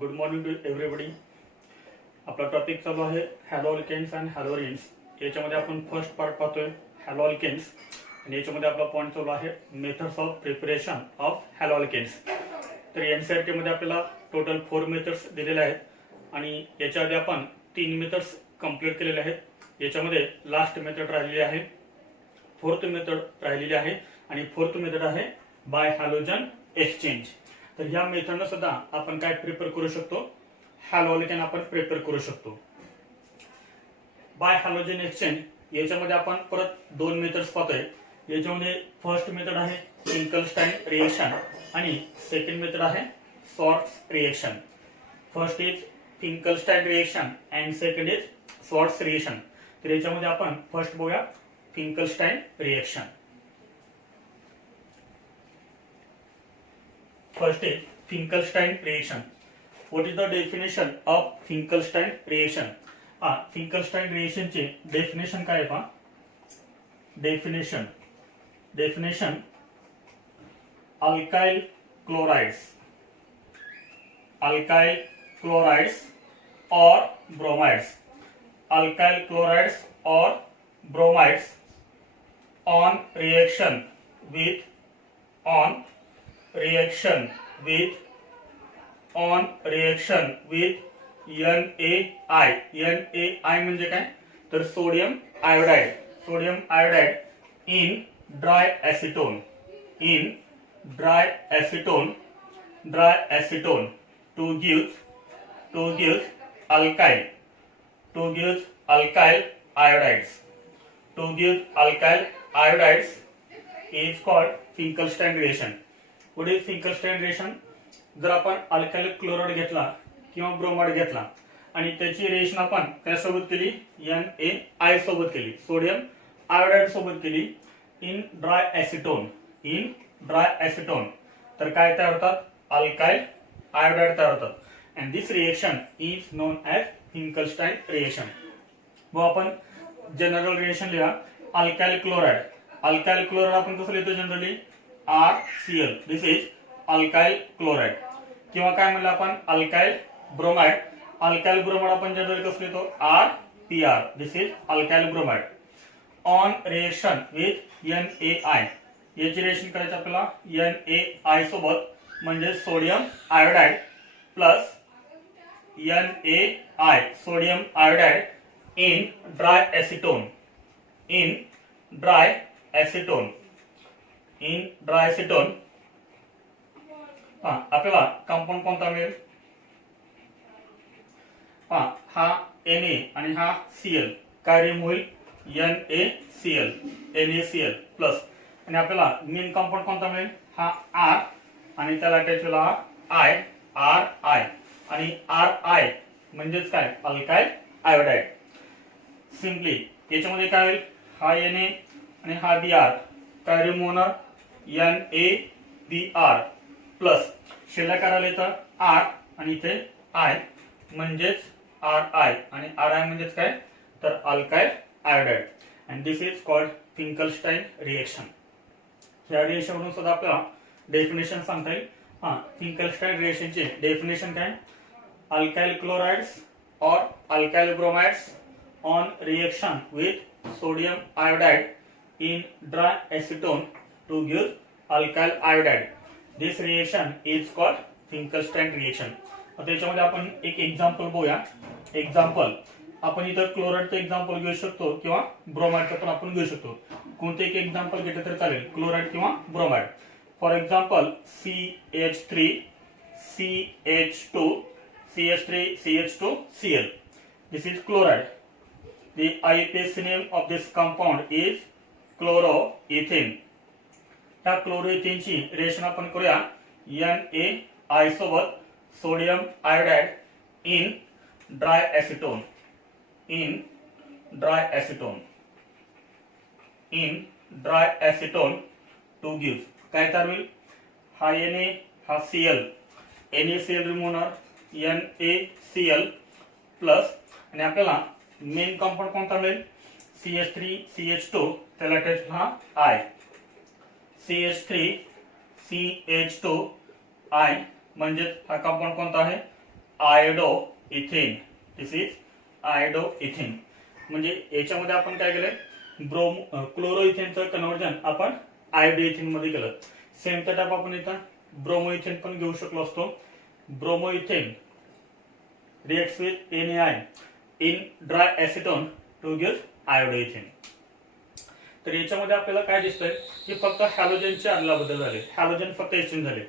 Good morning to everybody. आपला topic चालू आहे हॅलो अल्केन्स अँड हॅलोरिन्स. याच्यामध्ये आपण फर्स्ट पार्ट पाहतोय हॅलो अल्केन्स आणि याच्यामध्ये आपला पॉईंट चालू आहे methods of preparation of halo alkanes. तर एनसीईआरटी मध्ये आपल्याला टोटल 4 मेथड्स दिलेले आहेत आणि याच्या आधी आपण 3 मेथड्स कंप्लीट केलेले आहेत. याच्यामध्ये लास्ट मेथड राहिलेली आहे, फोर्थ मेथड राहिलेली आहे आणि फोर्थ मेथड आहे बाय हॅलोजन एक्सचेंज. तर ह्या मेथडनं सुद्धा आपण काय प्रिपेअर करू शकतो, हॅलो अल्केन आपण प्रिपेअर करू शकतो. बाय हॅलोजन एक्सचेंज याच्यामध्ये आपण परत 2 मेथड्स पाहतोय. याच्यामध्ये फर्स्ट मेथड आहे फिंकलस्टाईन रिएक्शन आणि सेकंड मेथड आहे Swarts reaction. First is Finkelstein reaction and second is Swarts reaction. तर याच्यामध्ये आपण फर्स्ट बघूया Finkelstein reaction. First is Finkelstein reaction. What is the definition of Finkelstein reaction? Finkelstein reaction चे definition काय आहे पहा. Definition alkyl chlorides or bromides. Alkyl chlorides or bromides on reaction with NaI. NaI म्हणजे काय, तर sodium iodide in dry acetone to give alkyl iodides is called Finkelstein reaction. What is Finkelstein reaction? जर आपण alkyl chloride घेतला किंवा bromide घेतला आणि त्याची रिएक्शन आपण त्यासोबत केली, NaI सोबत केली, सोडियम आयोडाइड सोबत केली इन ड्राय एसिटोन, तर काय तयार होतात, अल्काइल आयोडाइड तयार होतात. And this reaction is known as Finkelstein reaction. व आपण जनरल रिएक्शन लिहा. अल्काइल क्लोराइड आपण कसं लिहितो generally, RCl. This is alkyl chloride. किंवा काय म्हणलं आपण अल्काइल ब्रोमाइड आपण जनरली कसं लिहितो, RPr. This is alkyl bromide. On reaction with NaI. याची रिएक्शन करायची आपल्याला NaI सोबत, म्हणजे sodium iodide plus NaI sodium iodide in dry acetone. आपल्याला कंपाऊंड कोणता मिळेल, हा Na आणि हा Cl काय रिमूव्ह होईल, NaCl प्लस, आणि आपल्याला मेन कंपाऊंड कोणता मिळेल, हा R आणि त्याला अटॅच होईल हा RI आणि RI म्हणजेच काय, अल्काइल आयोडाइड. सिंपली याच्यामध्ये काय होईल, हा Na आणि हा Br काय रिमूव्ह होणार, NaBr प्लस शिल्लक करायला येतं R आणि इथे I म्हणजेच RI आणि RI म्हणजेच काय, तर alkyl iodide. And this is called Finkelstein reaction. या रिएक्शन वरून सुद्धा आपल्याला डेफिनेशन सांगता येईल. फिंकलस्टाईन रिएक्शनचे डेफिनेशन काय, अल्काइल क्लोराइड्स और alkyl bromides on reaction with sodium iodide in dry acetone to give alkyl iodide. This reaction is called Finkelstein reaction. आता याच्यामध्ये आपण एक एक्झाम्पल बघूया. एक्झाम्पल आपण इथं क्लोराइडचं एक्झाम्पल घेऊ शकतो किंवा ब्रोमाइडचं पण आपण घेऊ शकतो. कोणते एक एक्झाम्पल घेतलं तरी चालेल, क्लोराइड किंवा bromide. For example CH3 CH2Cl. This is chloride. The IUPAC name of this compound is chloroethane. त्या क्लोरोइथेनची रिएक्शन आपण करूया NaI सोबत sodium iodide in dry acetone to give काय तयार होईल, हा Na हा Cl, NaCl रिमूव्ह होणार, NaCl प्लस, आणि आपल्याला मेन कंपाऊंड कोणता मिळेल, CH3 CH2 त्याला अटॅच हा I, CH3 CH2I म्हणजे हा कंपाऊंड कोणता आहे, iodo ethane. This is iodo ethane. म्हणजे याच्यामध्ये आपण काय केलंय क्लोरो इथेनचं कन्वर्जन आपण आयोडो इथेन मध्ये केलं. सेम त्या टाईप आपण इथं ब्रोमो इथेन पण घेऊ शकलो असतो. Bromo ethane reacts with NaI in dry acetone to give iodo ethane. तर याच्यामध्ये आपल्याला काय दिसतंय की फक्त हॅलोजनचे अदलाबदल झाले, हॅलोजन फक्त एक्सचेंज झाले.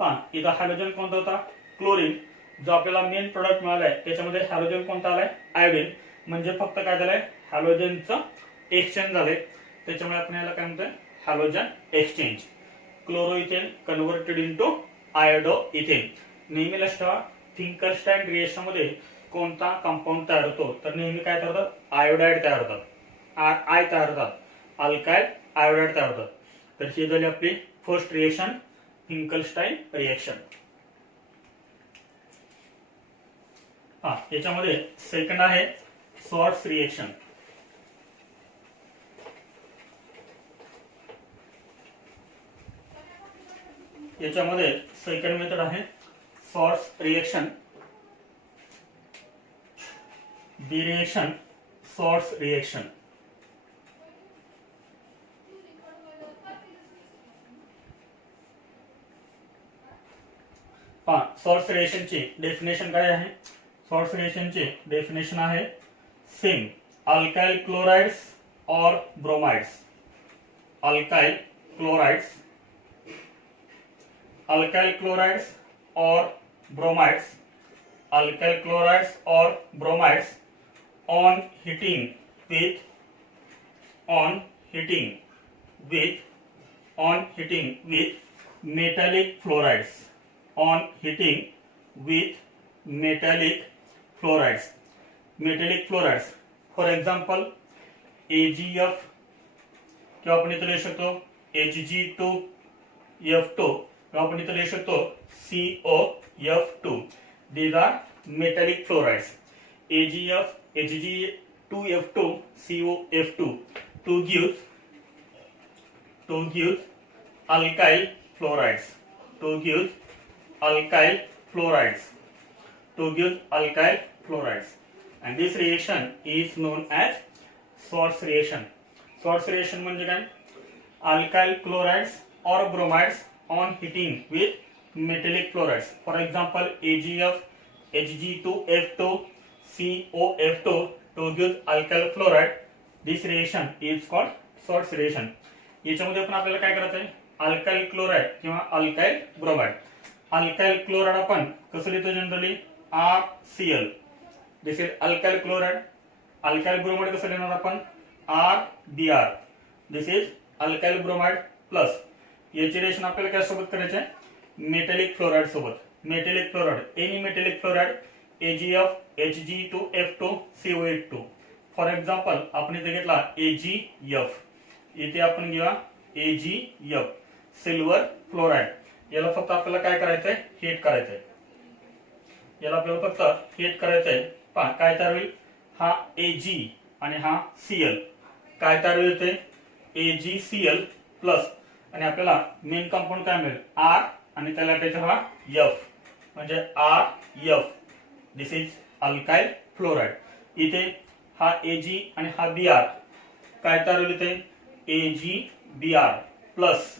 हा इथं हॅलोजन कोणता होता? क्लोरीन. जो आपल्याला मेन प्रोडक्ट मिळालाय त्याच्यामध्ये हॅलोजन कोणता आलाय? आयोडीन. म्हणजे फक्त काय झालंय? हॅलोजनचं एक्सचेंज झाले. त्याच्यामुळे आपण याला काय म्हणतोय? Halogen exchange. Chloro ethane converted into iodo ethane. नेहमी लक्षात ठेवा फिंकरस्टाईन रिएक्शन मध्ये कोणता कंपाऊंड तयार होतो तर नेहमी काय तयार होतात? आयोडाइड तयार होतात, आय तयार होतात, अल्काइल आयोडाइड तयार होतात. तर ही झाली आपली फर्स्ट रिएक्शन, फिंकरस्टाईन रिएक्शन. याच्यामध्ये सेकंड आहे शॉर्ट्स रिएक्शन. याच्यामध्ये सेकंड मेथड आहे Swarts reaction. B reaction Swarts reaction. Swarts रिएक्शनची डेफिनेशन काय आहे? शॉर्ट्स रिएक्शनची डेफिनेशन आहे सेम अल्काइल क्लोराइड्स और bromides. Alkyl chlorides, alkyl chlorides और ब्रोमाइड्स, अल्काइल क्लोराइड्स और bromides on heating with metallic fluorides, on heating with metallic fluorides. metallic fluorides for example AgF किंवा आपण इथे लिहू शकतो Hg2F2 किंवा आपण इथे लिहू शकतो COF2. these are metallic fluorides. AgF, Hg2F2, COF2 to give alkyl fluorides, and this reaction is known as Schwartz reaction. Schwartz reaction म्हणजे काय? Alkyl chlorides or bromides on heating with metallic fluorides. For example AgF, Hg2F2, COF2 to give alkyl fluoride. This reaction is called Schwartz reaction. याच्यामध्ये आपण आपल्याला काय करायचं आहे? Alkyl chloride किंवा alkyl bromide. Alkyl chloride आपण कसं लिहितो generally? RCl. This is alkyl chloride. Alkyl bromide कसं लिहिणार आपण? RBr. This is alkyl bromide plus याची रिएक्शन आपल्याला काय सोबत करायचे? मेटॅलिक फ्लोराइड सोबत. Metallic fluoride, any metallic fluoride AgF, Hg2F2, COF2. For example आपण इथे घेतला AgF. इथे आपण घेऊया AgF सिल्वर फ्लोराइड. याला फक्त आपल्याला काय करायचंय? हीट करायचंय. याला आपल्याला फक्त हीट करायचंय. पहा काय तयार होईल? हा Ag आणि हा Cl. काय तयार होईल ते? AgCl प्लस आणि आपल्याला मेन कंपाऊंड काय मिळेल? R आणि त्याला अटॅच हा F म्हणजे RF. This is alkyl fluoride. इथे हा Ag आणि हा Br. काय तयार होईल इथे? AgBr प्लस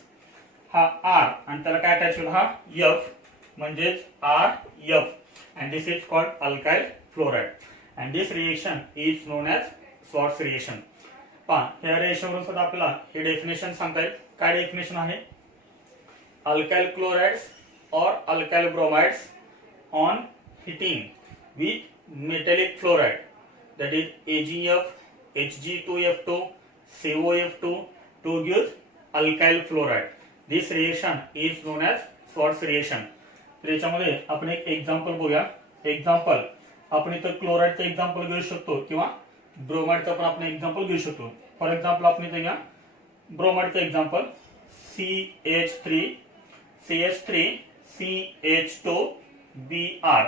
हा R आणि त्याला काय अटॅच होईल? हा F म्हणजेच RF. and this is called alkyl fluoride, and this reaction is known as Schwartz reaction. पहा ह्या रिएक्शन वरून सुद्धा आपल्याला हे डेफिनेशन सांगता येईल. काय डेफिनेशन आहे? अल्काइल क्लोराइड्स और alkyl bromides on heating with metallic fluoride, that is AgF, Hg2F2, COF2 to give alkyl fluoride. This reaction is known as Schwartz reaction. तर याच्यामध्ये आपण एक एक्झाम्पल बघूया. एक्झाम्पल आपण इथं क्लोराइडचं एक्झाम्पल घेऊ शकतो किंवा ब्रोमाइडचं पण आपण एक्झाम्पल घेऊ शकतो. फॉर एक्झाम्पल आपण इथे घ्या ब्रोमाइडचं example CH3CH2Br.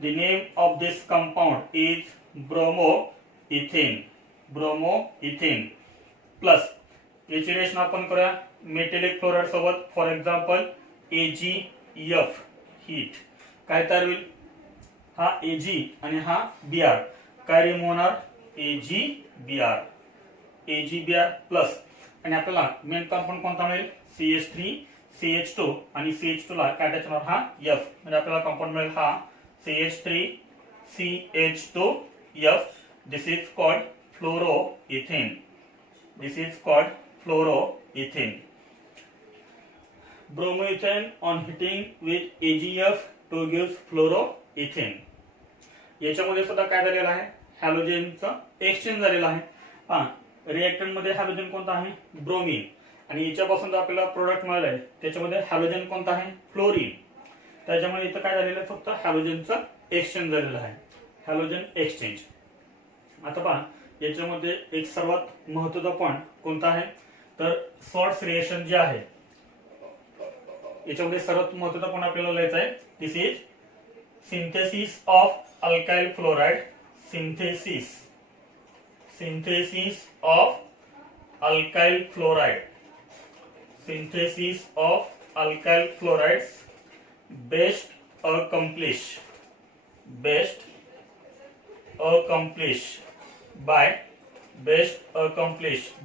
The name of this compound is bromoethane. Plus याची रिएक्शन आपण करूया मेटॅलिक फ्लोराइड सोबत. For example AgF heat. काय तयार होईल? हा Ag आणि हा Br काय रिमूव्ह होणार AgBr AgBr प्लस आणि आपल्याला मेन कंपाऊंड कोणता मिळेल CH3 CH2 आणि CH2 ला काय अटॅच होणार हा F म्हणजे आपल्याला कंपाऊंड मिळेल हा CH3 CH2 F. This is called fluoroethane. This is called fluoroethane. Bromoethane on heating with AgF to gives fluoroethane. याच्यामध्ये सुद्धा काय झालेलं आहे हॅलोजनचं एक्सचेंज झालेलं आहे. हा रिएक्टंट मध्ये हॅलोजन कोणता आहे ब्रोमीन आणि याच्यापासून जो आपल्याला प्रोडक्ट मिळालं आहे त्याच्यामध्ये हॅलोजन कोणता आहे फ्लोरीन. त्याच्यामुळे इथं काय झालेलं आहे फक्त हॅलोजनचं एक्सचेंज झालेलं आहे हॅलोजन एक्सचेंज. आता पहा याच्यामध्ये एक सर्वात महत्त्वाचा पॉइंट कोणता आहे तर शॉर्ट्स रिएक्शन जे आहे याच्यामध्ये सर्वात महत्त्वाचा पॉइंट आपल्याला लिहायचा आहे this is synthesis of alkyl fluoride. Synthesis of alkyl fluoride. Synthesis of alkyl chlorides best accomplished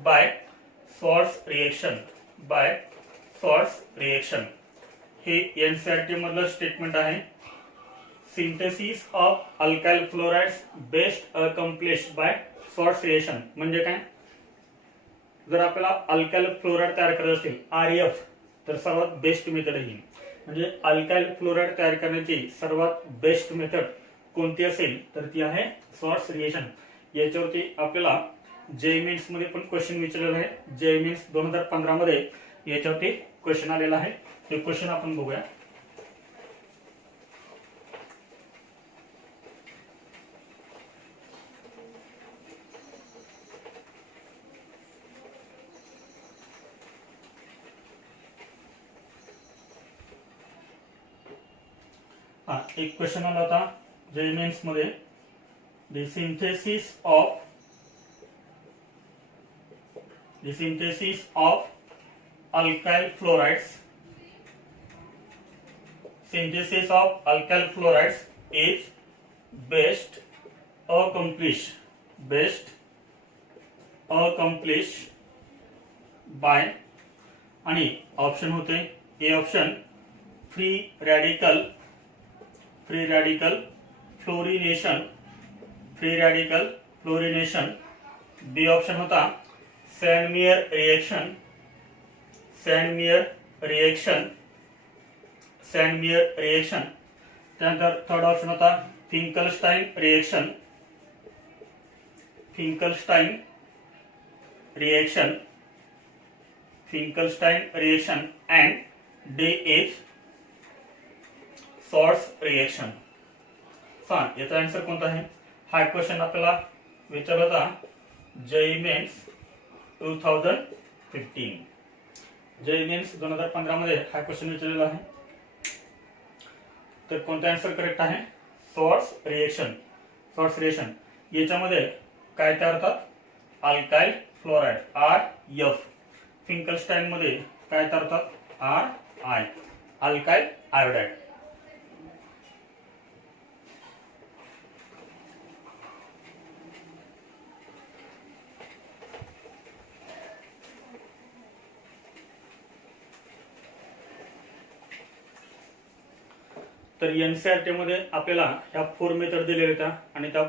by Schwartz reaction. हे NCERT मधलं स्टेटमेंट आहे. Synthesis of alkyl fluorides best accomplished by Schwartz reaction म्हणजे काय जर आपल्याला अल्काइल फ्लोराइड तयार करायचे असेल RF तर सर्वात बेस्ट मेथड ही म्हणजे अल्काइल फ्लोराइड तयार करण्याची सर्वात बेस्ट मेथड कोणती असेल तर ती आहे Schwartz रिएक्शन. याच्यावरती आपल्याला JEE मेन्स मध्ये पण क्वेश्चन विचारलेला आहे. JEE मेन्स 2015 मध्ये याच्यावरती क्वेश्चन आलेला आहे. ते क्वेश्चन आपण बघूया. एक क्वेश्चन आला होता JEE मेन्स मध्ये the synthesis of alkyl fluorides is best accomplished by आणि ऑप्शन होते A option free radical fluorination. B option होता सॅनमियर रिएक्शन. त्यानंतर थर्ड ऑप्शन होता Finkelstein reaction and D is Schwartz reaction. सांग याचा आन्सर कोणता आहे. हा क्वेश्चन आपल्याला विचारला होता JEE मेन्स 2015. JEE मेन्स 2015 मध्ये हा क्वेश्चन विचारलेला आहे. तर कोणता आन्सर करेक्ट आहे Schwartz रिएक्शन. याच्यामध्ये काय तयार होतात अल्काइल फ्लोराइड RF. फिंकलस्टाइन मध्ये काय तयार होतात RI अल्काइल आयोडाइड. तर NCERT मध्ये आपल्याला ह्या 4 मेथड दिलेल्या होत्या आणि त्या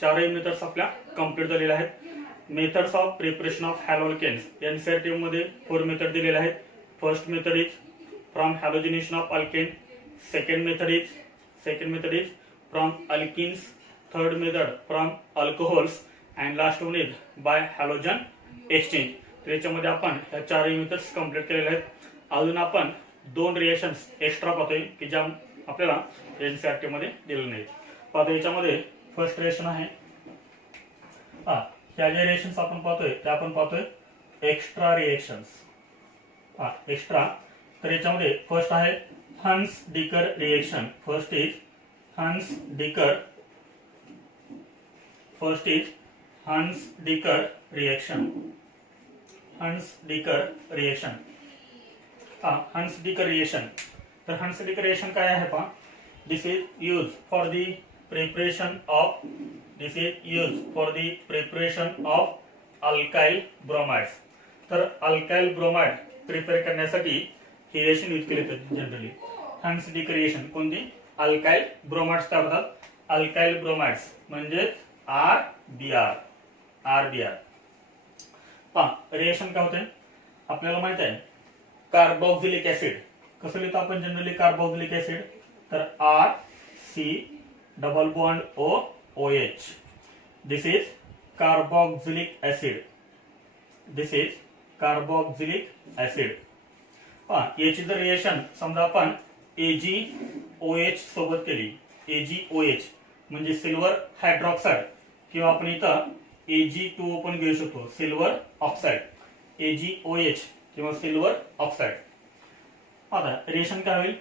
चारही मेथड्स आपल्या कंप्लीट झालेल्या आहेत. Methods of preparation of haloalkanes NCERT मध्ये 4 मेथड दिलेल्या आहेत. First method is from halogenation of alkane. Second method is from alkenes. Third method from alcohols and last one is by halogen exchange. तर याच्यामध्ये आपण ह्या चारही मेथड्स कंप्लीट केलेल्या आहेत. अजून आपण 2 रिएक्शन्स एक्स्ट्रा पाहतोय की ज्या आपल्याला NCERT मध्ये दिलेलं नाही. पाहतो याच्यामध्ये फर्स्ट रिएक्शन आहे ह्या जे रिएक्शन्स आपण पाहतोय त्या आपण पाहतोय एक्स्ट्रा रिएक्शन्स. एक्स्ट्रा तर याच्यामध्ये फर्स्ट आहे Hunsdiecker reaction. First is Hunsdiecker reaction. Hunsdiecker reaction तर हन्स डिकर रिएक्शन काय आहे पहा. This is used for the preparation of this is used for the preparation of alkyl bromides. तर alkyl bromide prepare करण्यासाठी हे reaction use केले जाते generally. हॅन्सडिक reaction कोणती? अल्काइल ब्रोमाइड्स काय होतात? अल्काइल ब्रोमाइड्स म्हणजे RBr. पहा रिएक्शन काय होते आपल्याला माहित आहे. कार्बोक्सिलिक ऍसिड कसं लिहितो आपण जनरली कार्बोक्सिलिक ऍसिड? तर RC double bond OH. This is carboxylic acid. This is carboxylic acid. याची जर रिएक्शन समजा आपण AgOH सोबत केली, AgOH म्हणजे सिल्वर हायड्रॉक्साइड, किंवा आपण इथं Ag2O पण घेऊ शकतो, सिल्वर ऑक्साइड. AgOH किंवा सिल्वर ऑक्साइड. आता रिएक्शन काय होईल?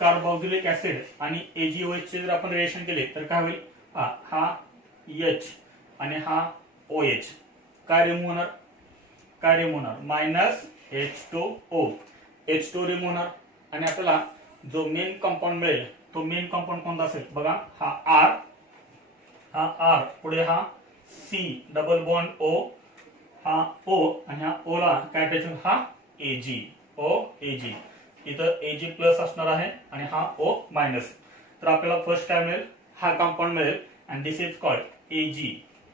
कार्बोक्सिलिक ऍसिड आणि AgOH चे जर आपण रिएक्शन केले तर काय होईल? हा H आणि हा OH काय रिमूव्ह होणार? काय रिमूव्ह होणार? Minus H2O. H2 रिमूव्ह होणार आणि आपल्याला जो मेन कंपाऊंड मिळेल तो मेन कंपाऊंड कोणता असेल? बघा हा R, पुढे हा C डबल बॉन्ड O, हा O आणि हा O ला काय अटॅच? हा AG. इथं Ag प्लस असणार आहे आणि हा O मायनस. तर आपल्याला फर्स्ट काय मिळेल? हा कंपाऊंड मिळेल and this is called Ag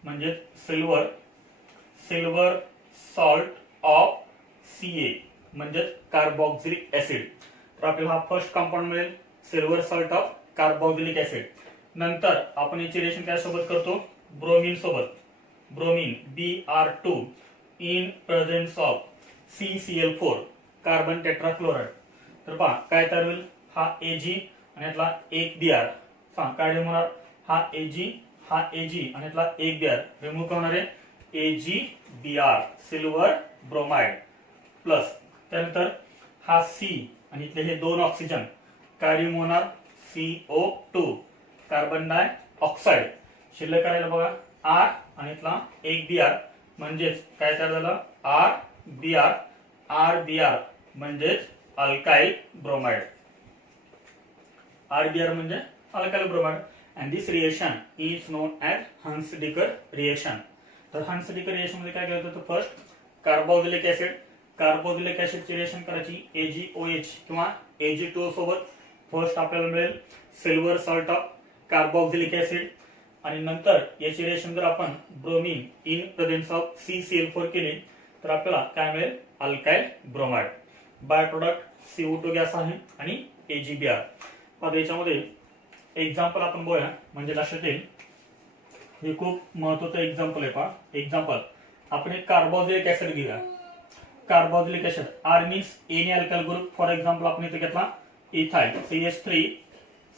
म्हणजे सिल्वर सॉल्ट ऑफ Ca म्हणजे कार्बोक्सिलिक ऍसिड. तर आपल्याला हा फर्स्ट कंपाऊंड मिळेल silver salt of carboxylic acid. नंतर आपण याची रिएक्शन काय सोबत करतो? ब्रोमीन सोबत. Bromine Br2 in presence of CCl4 carbon tetrachloride. तर पहा काय तयार होईल? हा Ag आणि यातला एक Br. पहा काय रिमूव्ह होणार? हा Ag आणि यातला एक Br रिमूव्ह करणार आहे AgBr सिल्वर ब्रोमाइड प्लस. त्यानंतर हा C आणि इथले हे दोन ऑक्सिजन काय रिमूव्ह होणार? CO2 कार्बन डाय ऑक्साइड. शिल्लक करायला बघा R आणि इथला एक Br म्हणजेच काय तयार झालं? RBr म्हणजेच अल्काइल ब्रोमाइड. RBr म्हणजे alkyl bromide. and this reaction is known as Hunsdiker reaction. तर Hunsdiker reaction मध्ये काय करायचं? तर फर्स्ट कार्बोक्सिलिक ऍसिड ची रिएक्शन करायची AgOH किंवा Ag2O सोबत. फर्स्ट आपल्याला मिळेल silver salt of carboxylic acid आणि नंतर याची रिएक्शन जर आपण bromine in presence of CCl4 केली तर आपल्याला काय मिळेल? Alkyl bromide. By product CO2 gas आहे आणि AgBr. आता याच्यामध्ये एक्झाम्पल आपण बघूया म्हणजे लक्षात येईल. हे खूप महत्वाचं एक्झाम्पल आहे. पहा एक्झाम्पल आपण एक कार्बोक्सिलिक ऍसिड घेऊया. Carboxylic acid R means any alkyl group. For example आपण इथे घेतला ethyl CH3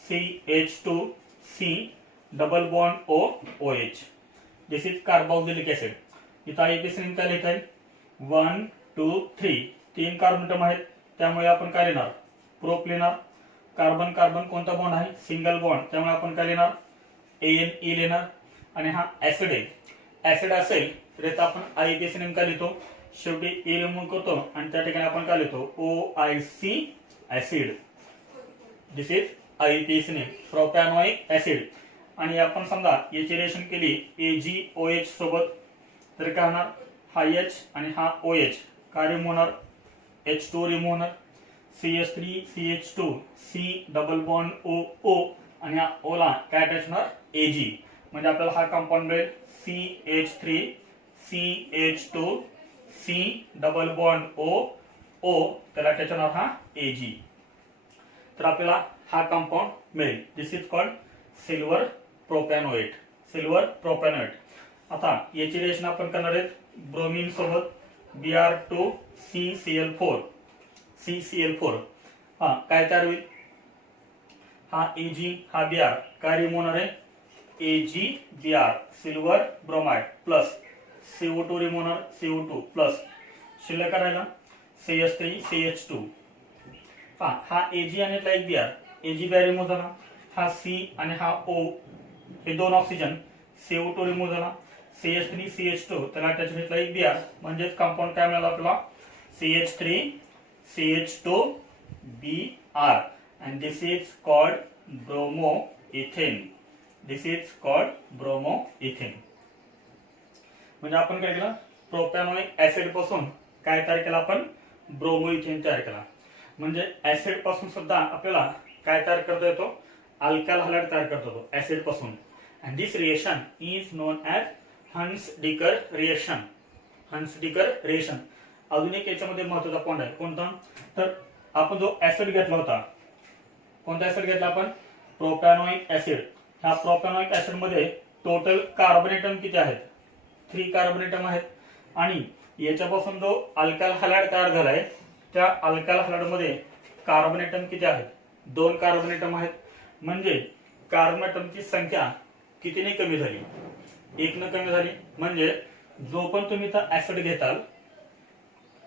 CH2 C double bond OH. This is carboxylic acid. इथं आयपीसी काय लिहित आहे? 1 2 3 तीन कार्बन अटम आहेत त्यामुळे आपण काय लिहिणार? प्रोप लिहिणार. कार्बन कार्बन कोणता बॉन्ड आहे? सिंगल बॉन्ड, त्यामुळे आपण काय लिहिणार? ANE लिहिणार. आणि हा ऍसिड आहे. ऍसिड असेल तर आपण आयपीसी नेम काय लिहितो? शेवटी ए रिमूव्ह करतो आणि त्या ठिकाणी आपण काय लिहितो? OIC acid. This is IUPAC name propanoic acid. आणि आपण समजा याची रिएक्शन केली AgOH सोबत तर काय होणार? हा H आणि हा OH काय रिमूव्ह होणार? H2 रिमूव्ह होणार. CH3 CH2 C double bond O आणि हा O ला काय अटॅच होणार? Ag. म्हणजे आपल्याला हा कंपाऊंड मिळेल CH3 CH2 C double bond O त्याला अटॅच होणार हा Ag. तर आपल्याला हा कंपाऊंड मिळेल. दिस इज कॉल्ड सिल्वर प्रोपॅनोएट. आता याची रिएक्शन आपण करणार आहेत ब्रोमीन सोबत Br2 CCl4. काय तयार होईल? हा Ag हा Br काय रिमूव्ह होणार आहे? AgBr silver bromide plus CO2 remove होणार CO2 प्लस शिल्लक करायला CH3 CH2. हा Ag आणि लाईक Br AgBr रिमूव्ह झाला. हा C आणि हा O हे दोन ऑक्सिजन CO2 रिमूव्ह झाला. CH3 CH2 त्याला अटॅच घेतला एक Br म्हणजे कंपाऊंड काय मिळाला आपल्याला? CH3 CH2 Br and this is called bromoethane. This is called bromoethane. म्हणजे आपण काय केलं, प्रोपॅनॉइक ऍसिड पासून काय तयार केलं आपण, ब्रोमोइथेन तयार केला. म्हणजे ऍसिड पासून सुद्धा आपल्याला काय तयार करता येतो, अल्काइल हॅलाइड तयार करता येतो ऍसिड पासून. And this reaction is known as Hunsdiecker reaction. Hunsdiecker reaction. अजून एक याच्यामध्ये महत्वाचा पॉइंट आहे, कोणता, तर आपण जो ऍसिड घेतला होता, कोणता ऍसिड घेतला आपण, प्रोपॅनॉइक ऍसिड. ह्या प्रोपॅनॉइक ऍसिड मध्ये टोटल कार्बन एटम किती आहेत, 3 कार्बन एटम आहेत. आणि याच्यापासून जो अल्काइल हॅलाइड तयार झालाय, त्या अल्काइल हॅलाइड मध्ये कार्बन एटम किती आहेत, 2 कार्बन एटम आहेत. म्हणजे कार्बन एटमची संख्या कितीने कमी झाली, 1 ने कमी झाली. म्हणजे जो पण तुम्ही ऍसिड घेताल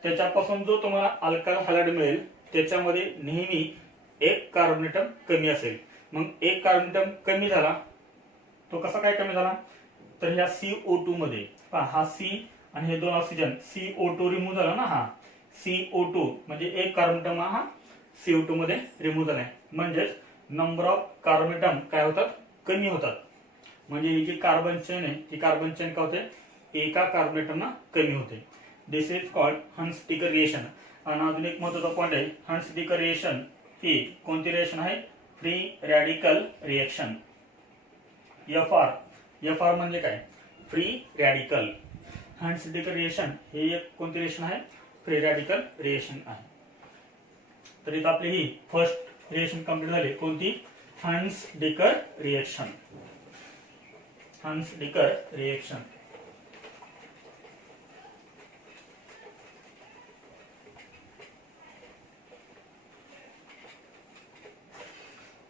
त्याच्यापासून जो तुम्हाला अल्काइल हॅलाइड मिळेल त्याच्यामध्ये नेहमी 1 कार्बन एटम कमी असेल. मग 1 कार्बन एटम कमी झाला, तो कसा काय कमी झाला, तर ह्या CO2 मध्ये हा C आणि हे 2 ऑक्सिजन, CO2 रिमूव्ह झाला ना, हा CO2 म्हणजे 1 कार्बन एटम हा CO2 मध्ये रिमूव्ह झालाय. म्हणजेच नंबर ऑफ कार्बन एटम काय होतात, कमी होतात. म्हणजे ही जी कार्बन चेन आहे, ही कार्बन चेन काय होते, एका कार्बन एटम कमी होते. दिस इज कॉल्ड हन्स-डिकर रिएक्शन. आणि अजून एक महत्वाचा पॉइंट आहे, हन्स-डिकर रिएक्शन ही कोणती रिएक्शन आहे, फ्री रॅडिकल रिएक्शन. FR म्हणजे काय, फ्री रॅडिकल. हन्स-डिकर रिएक्शन हे एक कोणती रिएक्शन आहे, फ्री रॅडिकल रिएक्शन आहे. तर इथं आपली ही फर्स्ट रिएक्शन कंप्लीट झाली, कोणती, हन्स-डिकर रिएक्शन. Hunsdiecker reaction.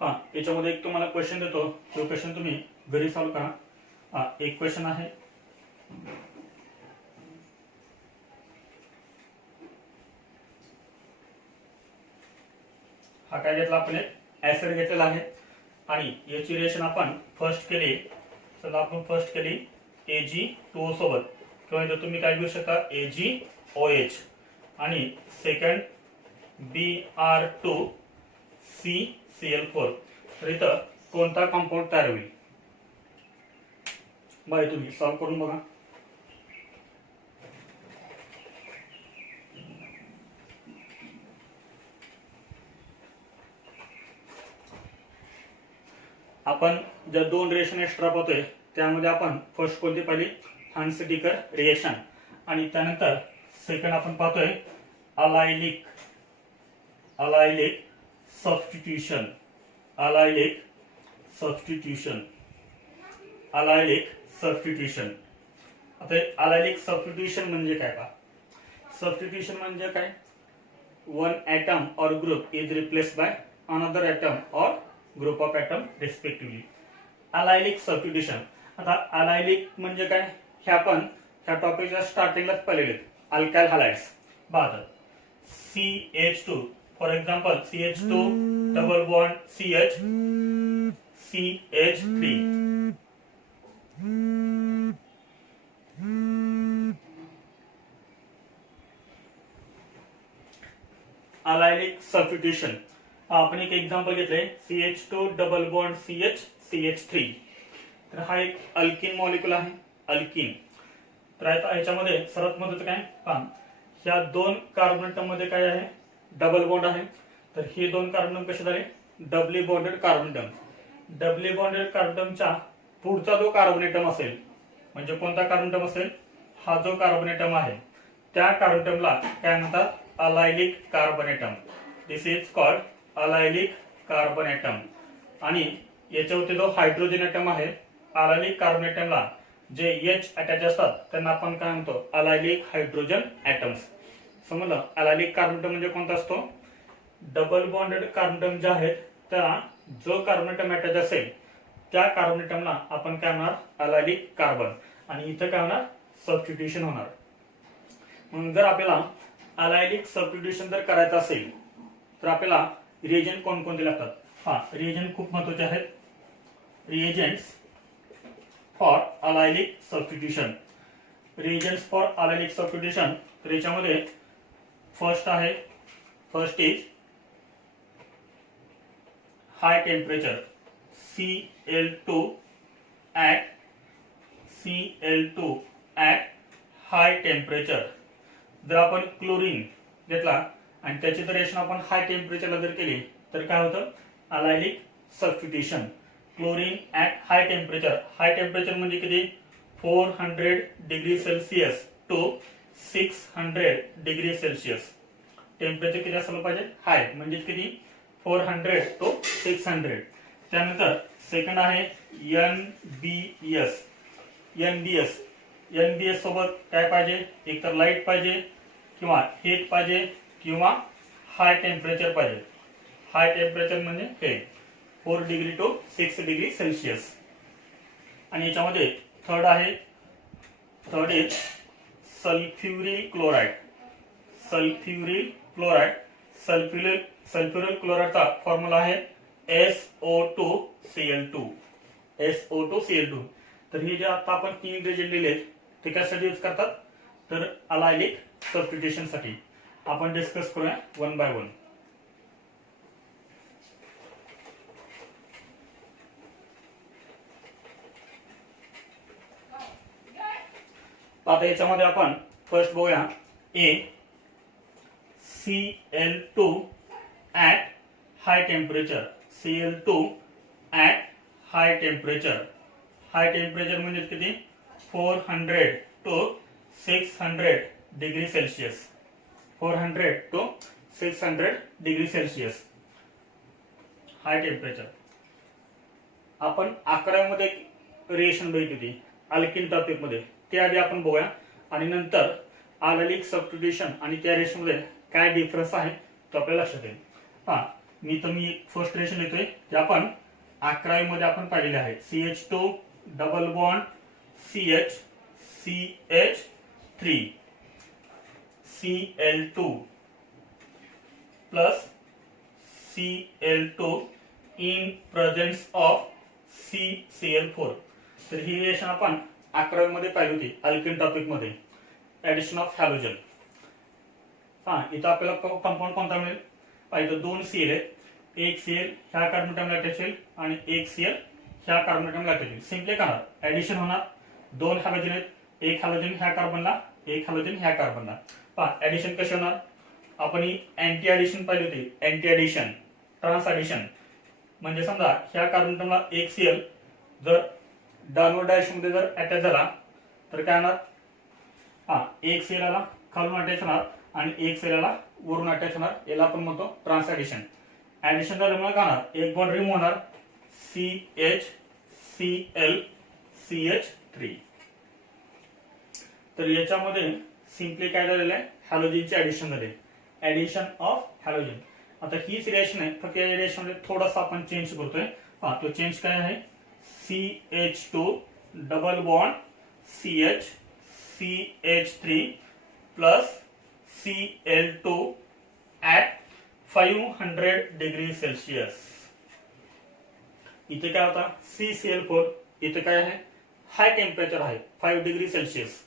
हा, याच्यामध्ये एक तुम्हाला क्वेश्चन देतो, तो क्वेश्चन तुम्ही घरी सॉल्व्ह करा. हा एक क्वेश्चन आहे, हा काय घेतला आपण, एक ऍसिड घेतलेला आहे आणि याची रिएक्शन आपण फर्स्ट केली. चला आपण फर्स्ट केली Ag2O सोबत, किंवा इथं तुम्ही काय घेऊ शकता, AgOH. आणि सेकंड Br2CCl4. तर इथं कोणता कंपाऊंड तयार होईल, बघा तुम्ही सॉल्व्ह करून बघा. आपण ज्या 2 रिएक्शन एक्स्ट्रा पाहतोय त्यामध्ये आपण फर्स्ट कोणती पाहिली, हन्स-डिकर रिएक्शन. आणि त्यानंतर सेकंड आपण पाहतोय अलायलिक सबस्टिट्यूशन. अलायलिक सबस्टिट्यूशन. आता अलायलिक सबस्टिट्यूशन म्हणजे काय का, सबस्टिट्यूशन म्हणजे काय, 1 atom or group is replaced by another atom or group of atom respectively. Allylic substitution. आता अलायलिक म्हणजे काय, हे आपण ह्या टॉपिकच्या स्टार्टिंगलाच पाहिलेले, अल्काइल हॅलाइड्स. बघा CH2 for example, CH2 double bond CH3. Allylic substitution. आपण एक एक्झाम्पल घेतलंय, CH2 डबल बॉन्ड CH3. तर हा एक अल्किन मॉलिक्यूल आहे, अल्किन. तर आता ह्याच्यामध्ये सर्वात महत्त्वाचं काय, पहा ह्या 2 कार्बन एटम मध्ये काय आहे, डबल बॉन्ड आहे. तर हे 2 कार्बन एटम कसे झाले, doubly bonded carbon atom. Doubly bonded carbon एटमच्या पुढचा जो कार्बन एटम असेल, म्हणजे कोणता कार्बन एटम असेल, हा जो कार्बन एटम आहे त्या कार्बन एटमला काय म्हणतात, allylic carbon atom. This is called allylic carbon atom. आणि याच्यावरती जो हायड्रोजन एटम आहे, अलायलिक कार्बन एटमला जे H अटॅच असतात त्यांना आपण काय म्हणतो, अलायलिक हायड्रोजन एटम्स. समजलं. अलायलिक कार्बन एटम म्हणजे कोणता असतो, डबल बॉन्डेड कार्बन एटम जे आहेत त्या जो कार्बन एटम अटॅच असेल त्या कार्बन एटमला आपण काय म्हणणार, अलायलिक कार्बन. आणि इथं काय होणार, सबस्टिट्यूशन होणार. म्हणून जर आपल्याला अलायलिक सबस्टिट्यूशन जर करायचं असेल तर आपल्याला रिएजंट कोणकोणते लागतात. हा, रिएजंट खूप महत्त्वाचे आहेत. Reagents for allylic substitution. Reagents for allylic substitution. तर याच्यामध्ये first is high temperature, Cl2 at Cl2 at high temperature. जर आपण क्लोरीन घेतला आणि त्याची जर रिएक्शन आपण हाय टेम्परेचरला जर केली तर काय होतं, allylic substitution. Chlorine at high temperature. High temperature म्हणजे किती, 400 degree Celsius to 600 degree Celsius. Temperature किती असलं पाहिजे, हाय म्हणजे किती, 400 टू 600. त्यानंतर सेकंड आहे NBS. NBS सोबत काय पाहिजे, एकतर लाईट पाहिजे किंवा हीट पाहिजे किंवा हाय टेम्परेचर पाहिजे. हाय टेम्परेचर म्हणजे हे 4 डिग्री टू 6 डिग्री सेल्सिअस. आणि याच्यामध्ये थर्ड इज सल्फ्युरिल क्लोराइड. सल्फ्युरिल क्लोराइडचा फॉर्म्युला आहे SO2Cl2. SO2Cl2. तर हे जे आता आपण 3 रिएजंट लिहिले ते कशासाठी यूज करतात, तर अलायलिक सबस्टिट्यूशन साठी. आपण डिस्कस करूया वन बाय वन. आता याच्यामध्ये आपण फर्स्ट बघूया Cl2 at high temperature. Cl2 at high temperature. High temperature म्हणजे किती, 400 to 600 degree Celsius. 400 to 600 degree Celsius high temperature. आपण 11 मध्ये रिएक्शन बघितली होती अल्किन टॉपिक मध्ये, ते आधी आपण बघूया आणि नंतर अलायलिक सबस्टिट्यूशन आणि त्या रिएक्शन मध्ये काय डिफरन्स आहे तो आपल्याला लक्षात येईल. मी फर्स्ट रिएक्शन लिहितोय ते आपण 11 मध्ये आपण पाहिलेले आहे. CH2 double bond CH3 Cl2 plus Cl2 in presence of CCl4. तर ही रिएक्शन आपण 11 मध्ये पाहिली होती अल्किन टॉपिक मध्ये, ऍडिशन ऑफ हॅलोजन. इथं आपल्याला कंपाऊंड कोणता मिळेल पाहिजे, 2 Cl आहे. एक Cl ह्या कार्बन अटॉमला अटॅच होईल आणि एक Cl ह्या कार्बन अटॉमला अटॅच होईल. सिंपली काय होणार, ऍडिशन होणार. 2 हॅलोजन आहेत, एक हॅलोजन ह्या कार्बनला, एक हॅलोजन ह्या कार्बनला. ऍडिशन कशी होणार, आपण ही अँटी ऍडिशन पाहिली होती. अँटी ऍडिशन, ट्रान्स ऍडिशन म्हणजे समजा ह्या कार्बन अटॉमला एक Cl जर डाउनवर्ड डायरेक्शन मध्ये जर अटॅच झाला तर काय होणार, एक Cl आला खालून अटॅच होणार आणि एक Cl आला वरून अटॅच होणार. याला आपण म्हणतो ट्रान्स ऍडिशन. ऍडिशन झाल्यामुळे काय होणार, एक बॉन्ड रिमूव्ह होणार, CHCl3. तर याच्यामध्ये सिंपली काय झालेलं आहे, हॅलोजनचे ऍडिशन झाले, ऍडिशन ऑफ हॅलोजन. आता हीच रिएक्शन आहे, फक्त या रिएक्शन मध्ये थोडासा आपण चेंज करतोय. तो चेंज काय आहे, CH2 double bond CH3 plus Cl2 at 500 degree Celsius. इथे काय होता CCl4, इथे काय आहे हाय टेम्परेचर आहे 500 डिग्री सेल्सिअस.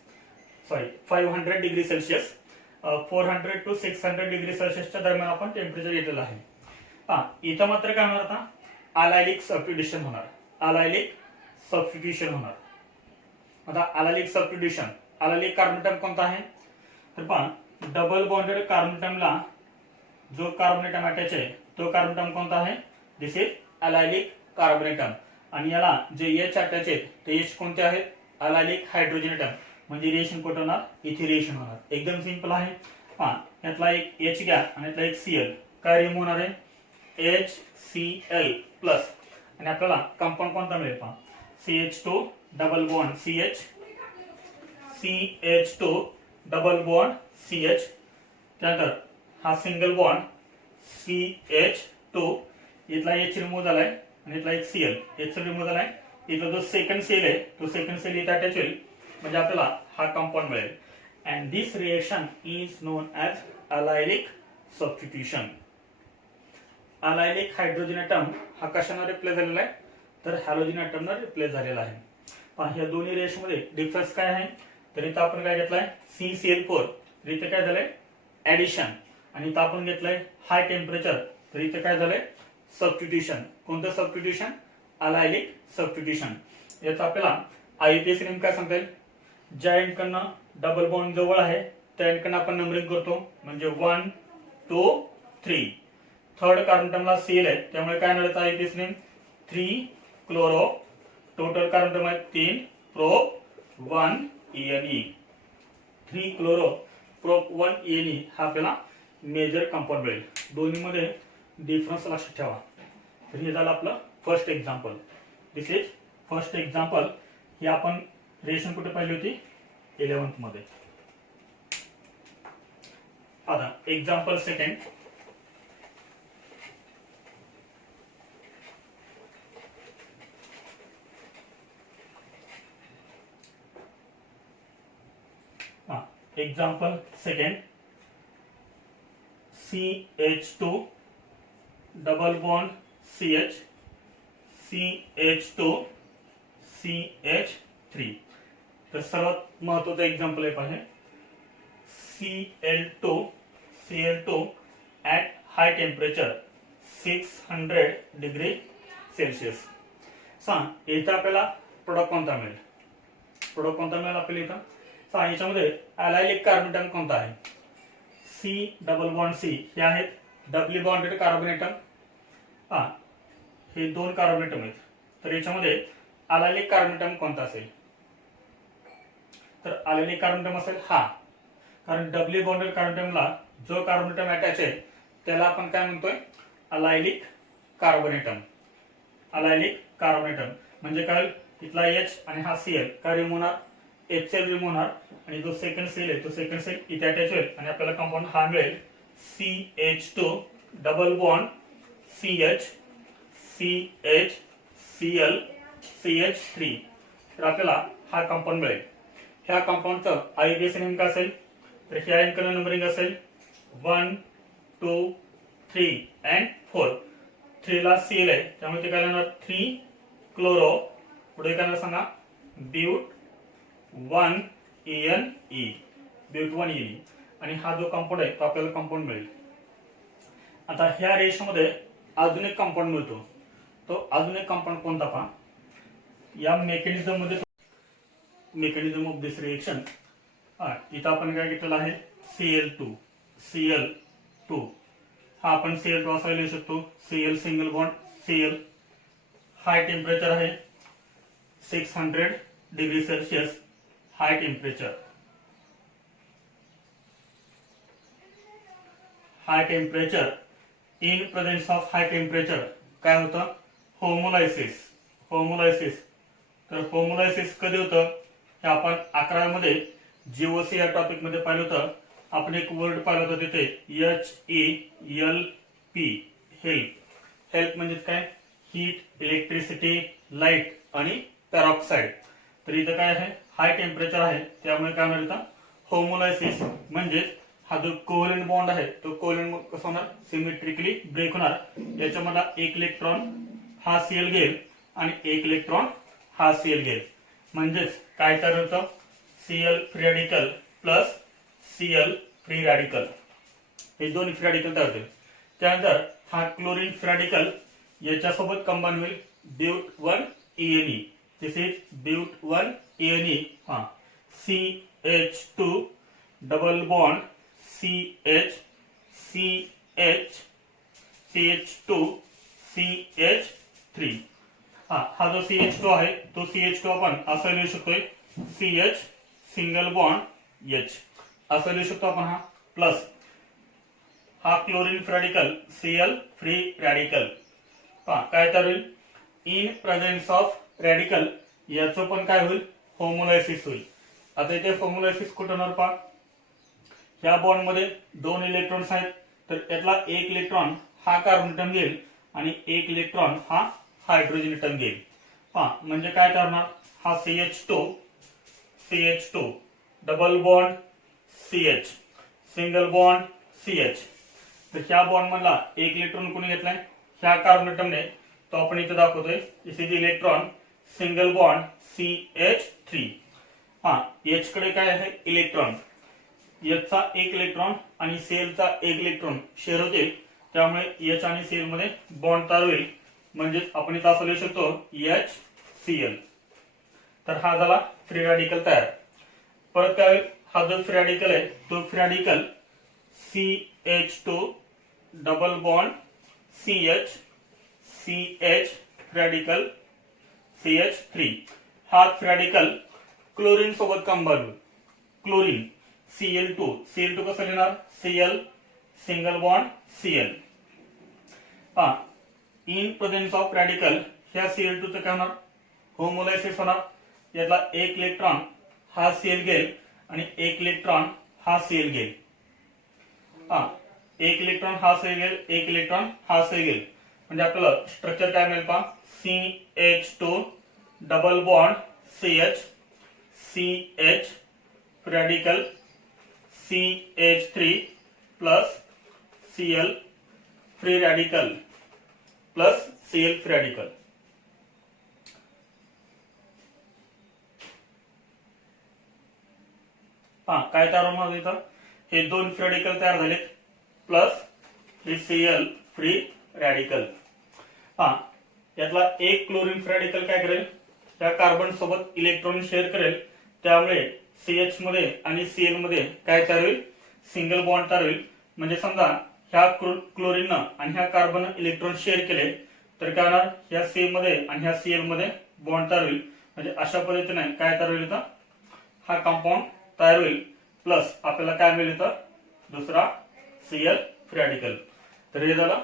400 टू 600 डिग्री सेल्सिअसच्या दरम्यान आपण टेम्परेचर घेतलेलं आहे. इथं मात्र काय होणार, आता अलायलिक सबस्टिट्यूशन होणार. आता अलायलिक सबस्टिट्यूशन, अलायलिक कार्बन अटॉम कोणता आहे, तर पहा डबल बॉन्डेड कार्बन अटॉमला जो कार्बन अटॉम अटॅच आहे तो कार्बन अटॉम कोणता आहे, दिस इज अलायलिक कार्बन अटॉम. आणि याला जे H अटॅच आहेत ते H कोणते आहेत, अलायलिक हायड्रोजन अटॉम. म्हणजे रिएक्शन कुठे होणार, इथे रिएक्शन होणार. एकदम सिंपल आहे. यातला एक H घ्या आणि यातला एक Cl, काय रिमूव्ह होणार आहे, HCl प्लस. आणि आपल्याला कंपाऊंड कोणता मिळेल, CH2 double bond CH2 double bond CH. त्यानंतर हा सिंगल बॉन्ड CH2, इथला H रिमूव्ह झालाय आणि इथला एक Cl, H रिमूव्ह झालाय. इथला जो सेकंड Cl आहे तो सेकंड Cl इथे अटॅच होईल म्हणजे आपल्याला हा कंपाऊंड मिळेल. And this reaction is known as allylic substitution. Allylic hydrogen atom हा कशाने रिप्लेस झालेला आहे, तर हॅलोजन अटॉमने रिप्लेस झालेला आहे. ह्या दोन्ही रिएक्शन मध्ये डिफरन्स काय आहे, तर इथं आपण काय घेतलाय CCl4, तर इथे काय झालंय ऍडिशन. आणि इथं आपण घेतलंय हाय टेम्परेचर, तर इथे काय झालंय सबस्टिट्यूशन. कोणतं सबस्टिट्यूशन, अलायलिक सबस्टिट्यूशन. याचा आपल्याला आयपीएस नेम काय सांगता येईल? ज्या एंडकडनं डबल बॉन्ड जवळ आहे त्या एंडकडनं आपण नंबरिंग करतो, म्हणजे 1 2 3. थर्ड कार्बन टर्मला सीएल आहे त्यामुळे काय येणार IPS name? 3 chloro. Total carbon term आहे 3 prop 1 ENE. 3 chloro prop 1 ENE हा आपल्याला मेजर कंपाऊंड मिळेल. दोन्हीमध्ये डिफरन्स लक्षात ठेवा. तर हे झालं आपलं first example. This is first example. ही आपण रिएक्शन कुठे पाहिली होती? 11th मध्ये. आता example second. Example second, CH2 double bond CH, CH2 CH3. तर सर्वात महत्वाचं एक्झाम्पल आहे Cl2 at high temperature 600 degree Celsius. सांग इथं आपल्याला प्रोडक्ट कोणता मिळेल? प्रोडक्ट कोणता मिळेल आपल्याला इथं? याच्यामध्ये अलायलिक कार्बन एटम कोणता आहे? C डबल बॉन्ड C हे आहेत डबली बॉन्डेड कार्बन एटम. हे दोन कार्बन एटम आहेत. तर याच्यामध्ये अलायलिक कार्बन एटम कोणता असेल? तर अलायलिक कार्बन एटम असेल हा. कारण डबली बॉन्डेड कार्बन एटमला जो कार्बन एटम अटॅच आहे त्याला आपण काय म्हणतोय? अलायलिक कार्बन एटम. अलायलिक कार्बन एटम म्हणजे काय? इथला H आणि हा Cl काय रिमूव्ह होणार? HCl रिमूव्ह होणार आणि जो सेकंड सेल आहे तो सेकंड सेल इथे अटॅच होईल आणि आपल्याला कंपाऊंड हा मिळेल CH2 double bond CH CH Cl CH3. तर आपल्याला हा कंपाऊंड मिळेल. ह्या कंपाऊंडचं आयपीएस नेम काय असेल? तर ह्या एंडकडे नंबरिंग असेल 1 2 3 and 4. 3 ला Cl आहे त्यामुळे ते काय येणार? 3 क्लोरो. पुढे काय सांगा? ब्यूट 1 ENE. ब्यूट 1 ENE. आणि हा जो कंपाऊंड आहे तो आपल्याला कंपाऊंड मिळेल. आता ह्या रेशोमध्ये अजून एक कंपाऊंड मिळतो. तो अजून एक कंपाऊंड कोणता पहा? या मेकॅनिझम मध्ये मेकॅनिझम ऑफ दिस रिएक्शन इथं आपण काय घेतलेलं आहे? Cl2 हा आपण Cl2 असा लिहू शकतो. Cl single bond Cl. High temperature आहे 600 degree Celsius. High temperature in presence of high temperature काय होतं? होमोलायसिस. तर होमोलायसिस कधी होतं हे आपण 11 मध्ये जीओसी या टॉपिक मध्ये पाहिलं होतं. आपण एक वर्ड पाहिलं होतं तिथे HELP. हेल्प म्हणजे काय? हीट, इलेक्ट्रिसिटी, लाईट आणि पेरॉक्साइड. तर इथं काय आहे? हाय टेम्परेचर आहे त्यामुळे काय होणार इथं? होमोलायसिस. म्हणजे हा जो कोव्हॅलेंट बॉन्ड आहे तो कोव्हॅलेंट कसा होणार? सिमेट्रिकली ब्रेक होणार. याच्यामध्ये एक इलेक्ट्रॉन हा Cl घेईल आणि एक इलेक्ट्रॉन हा Cl घेईल. म्हणजेच काय तयार होतं? Cl free radical plus Cl free radical. हे दोन फ्री रॅडिकल तयार होतील. त्यानंतर हा क्लोरीन फ्री रॅडिकल याच्यासोबत कंबाईन होईल but 1 ENE. This is but 1 ENE. CH2 double bond CH2 CH3. हा जो CH2 आहे तो CH2 आपण असं लिहू शकतोय CH सिंगल बॉन्ड H असं लिहू शकतो आपण. हा प्लस हा chlorine free radical Cl free radical. काय तर होईल? इन प्रेझेन्स ऑफ रॅडिकल याचं पण काय होईल? होमोलायसिस होईल. आता इथे होमोलायसिस कुठं होणार पहा? या बॉन्ड मध्ये दोन इलेक्ट्रॉन्स आहेत तर यातला एक इलेक्ट्रॉन हा कार्बन एटम घेईल आणि एक इलेक्ट्रॉन हा हायड्रोजन एटम घेईल. म्हणजे काय करणार? हा CH2 double bond CH single bond CH. तर ह्या बॉन्ड मधला एक इलेक्ट्रॉन कोणी घेतलाय? ह्या कार्बन एटमने. तो आपण इथे दाखवतोय. This is electron single bond CH3. H कडे काय आहे? इलेक्ट्रॉन. H चा एक इलेक्ट्रॉन आणि Cl चा एक इलेक्ट्रॉन शेअर होते त्यामुळे H आणि Cl मध्ये बॉन्ड तयार होईल. म्हणजे आपण इथे असं लिहू शकतो HCl. तर हा झाला फ्री रॅडिकल तयार. परत काय होईल, हा जो फ्री रॅडिकल आहे तो free radical CH2 double bond CH CH radical CH3 हा रॅडिकल क्लोरीन सोबत कंबाईन होईल. क्लोरीन Cl2 कसं लिहिणार, Cl single bond Cl. In presence of radical ह्या Cl2 चं काय होणार, होमोलायसिस होणार. यातला एक इलेक्ट्रॉन हा Cl घेईल आणि एक इलेक्ट्रॉन हा Cl घेईल. एक इलेक्ट्रॉन हा Cl घेईल, एक इलेक्ट्रॉन हा Cl घेईल. म्हणजे आपल्याला स्ट्रक्चर काय मिळेल पहा, CH2 double bond CH CH radical CH3 plus Cl free radical plus Cl free radical. काय तयार होणार इथं, हे दोन फ्री रॅडिकल तयार झालेत प्लस हे Cl फ्री रॅडिकल. यातला एक क्लोरीन फ्री रॅडिकल काय करेल, त्या कार्बन सोबत इलेक्ट्रॉन शेअर करेल. त्यामुळे CH मध्ये आणि Cl मध्ये काय तयार होईल, सिंगल बॉन्ड तयार होईल. म्हणजे समजा ह्या क्लोरीननं आणि ह्या कार्बन इलेक्ट्रॉन शेअर केले तर काय होणार, ह्या C मध्ये आणि ह्या Cl मध्ये बॉन्ड तयार होईल. म्हणजे अशा पद्धतीने काय तयार होईल इथं, हा कंपाऊंड तयार होईल. प्लस आपल्याला काय मिळेल इथं, दुसरा Cl फ्री रॅडिकल. तर हे झालं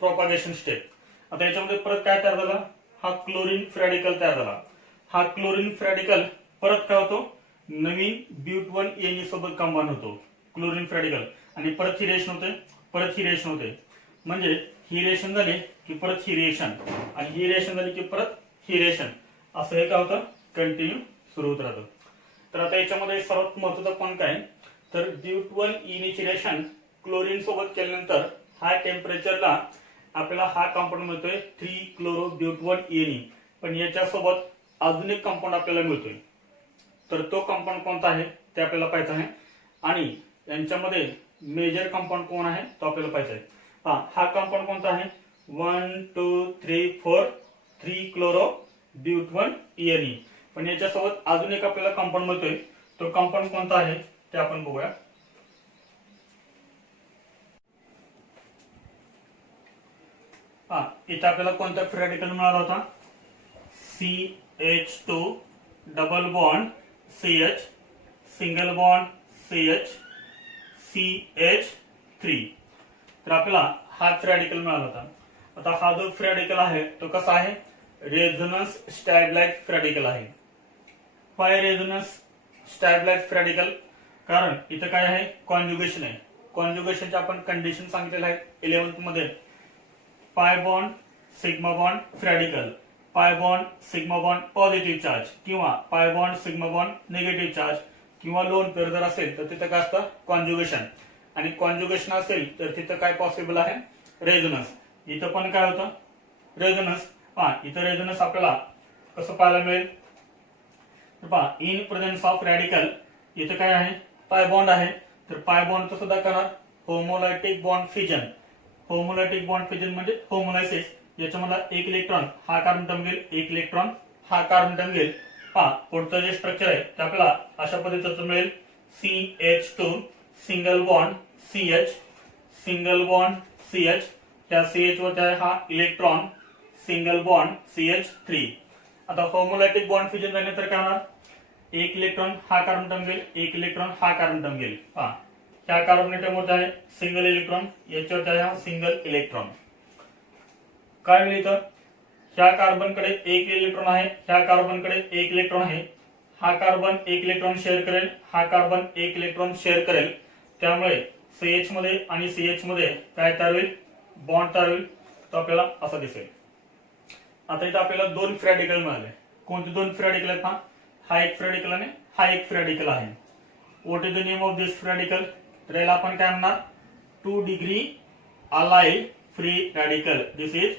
प्रोपागेशन स्टेप. आता याच्यामध्ये परत काय तयार झाला, हा क्लोरीन फ्री रॅडिकल तयार झाला. हा क्लोरीन फ्री रॅडिकल परत काय होतो, नवीन ब्यूट1 Na सोबत कंबाईन होतो क्लोरीन फ्री रॅडिकल. आणि परत ही रिएक्शन होते, परत ही रिएक्शन होते. म्हणजे ही रिएक्शन झाली की परत ही रिएक्शन, आणि ही रिएक्शन झाली की परत ही रिएक्शन, असं हे काय होतं, कंटिन्यू सुरू होत राहतं. तर आता याच्यामध्ये सर्वात महत्त्वाचा पॉईंट काय, तर ब्यूट1 Na ची रिएक्शन क्लोरीन सोबत केल्यानंतर हाय टेम्परेचरला आपल्याला हा कंपाऊंड मिळतोय 3-chloro-bute1 Na. पण याच्यासोबत अजून एक कंपाऊंड आपल्याला मिळतोय. तर तो कंपाऊंड कोणता आहे ते आपल्याला पाहायचं आहे. आणि यांच्यामध्ये मेजर कंपाऊंड कोण आहे तो आपल्याला पाहायचा आहे. हा कंपाऊंड कोणता आहे, 1 2 3 4 3-chloro-bute1 Na. पण याच्यासोबत अजून एक आपल्याला कंपाऊंड मिळतोय. तो कंपाऊंड कोणता आहे ते आपण बघूया. इथे आपल्याला कोणता फ्री रॅडिकल मिळाला होता, CH2 double bond CH single bond CH CH3. तर आपल्याला हा फ्री रॅडिकल मिळाला होता. आता हा जो फ्री रॅडिकल आहे तो कसा आहे, रेझोनन्स स्टॅबिलाइज्ड फ्री रॅडिकल आहे. वाय रेझोनन्स स्टॅबिलाइज्ड फ्री रॅडिकल, कारण इथं काय आहे, कॉन्जुगेशन आहे. कॉन्जुगेशनचे आपण कंडिशन सांगितलेलं आहे 11th मध्ये. Pi bond sigma bond free radical, pi bond sigma bond positive charge, किंवा pi bond sigma bond negative charge, किंवा लोन पेअर जर असेल तर तिथं काय असतं, कॉन्जुगेशन. आणि कॉन्जुगेशन असेल तर तिथं काय पॉसिबल आहे, रेझोनन्स. इथं पण काय होतं, रेझोनन्स. इथं रेझोनन्स आपल्याला कसं पाहायला मिळेल, इन प्रेझेन्स ऑफ रॅडिकल इथं काय आहे, पाय बॉन्ड आहे. तर पाय बॉन्डचं सुद्धा करणार होमोलायटिक बॉन्ड फिजन. होमोलायटिक बॉन्ड फिजन म्हणजे होमोलायसिस. याच्यामधला एक इलेक्ट्रॉन हा कार्बन घेईल, एक इलेक्ट्रॉन हा कार्बन घेईल. पुढचं जे स्ट्रक्चर आहे ते आपल्याला अशा पद्धतीचं मिळेल, CH2 single bond CH single bond CH. त्या CH वर आहे हा इलेक्ट्रॉन सिंगल बॉन्ड CH3. आता होमोलायटिक बॉन्ड फिजन झाल्यानंतर काय होणार, एक इलेक्ट्रॉन हा कार्बन घेईल, एक इलेक्ट्रॉन हा कार्बन घेईल. ह्या कार्बन ॲटमवर आहे सिंगल इलेक्ट्रॉन, याच्यावर आहे हा सिंगल इलेक्ट्रॉन. काय मिळतं, ह्या कार्बन कडे एक इलेक्ट्रॉन आहे, ह्या कार्बन कडे एक इलेक्ट्रॉन आहे. हा कार्बन एक इलेक्ट्रॉन शेअर करेल, हा कार्बन एक इलेक्ट्रॉन शेअर करेल. त्यामुळे CH मध्ये आणि CH मध्ये काय तयार होईल, बॉन्ड तयार होईल. तो आपल्याला असं दिसेल. आता इथं आपल्याला दोन फ्री रॅडिकल मिळाले. कोणते दोन फ्री रॅडिकल आहेत, हा एक फ्री रॅडिकल आणि हा एक फ्री रॅडिकल आहे. What is the name of this free radical, तर याला आपण काय म्हणणार, 2 degree allyl free radical. This is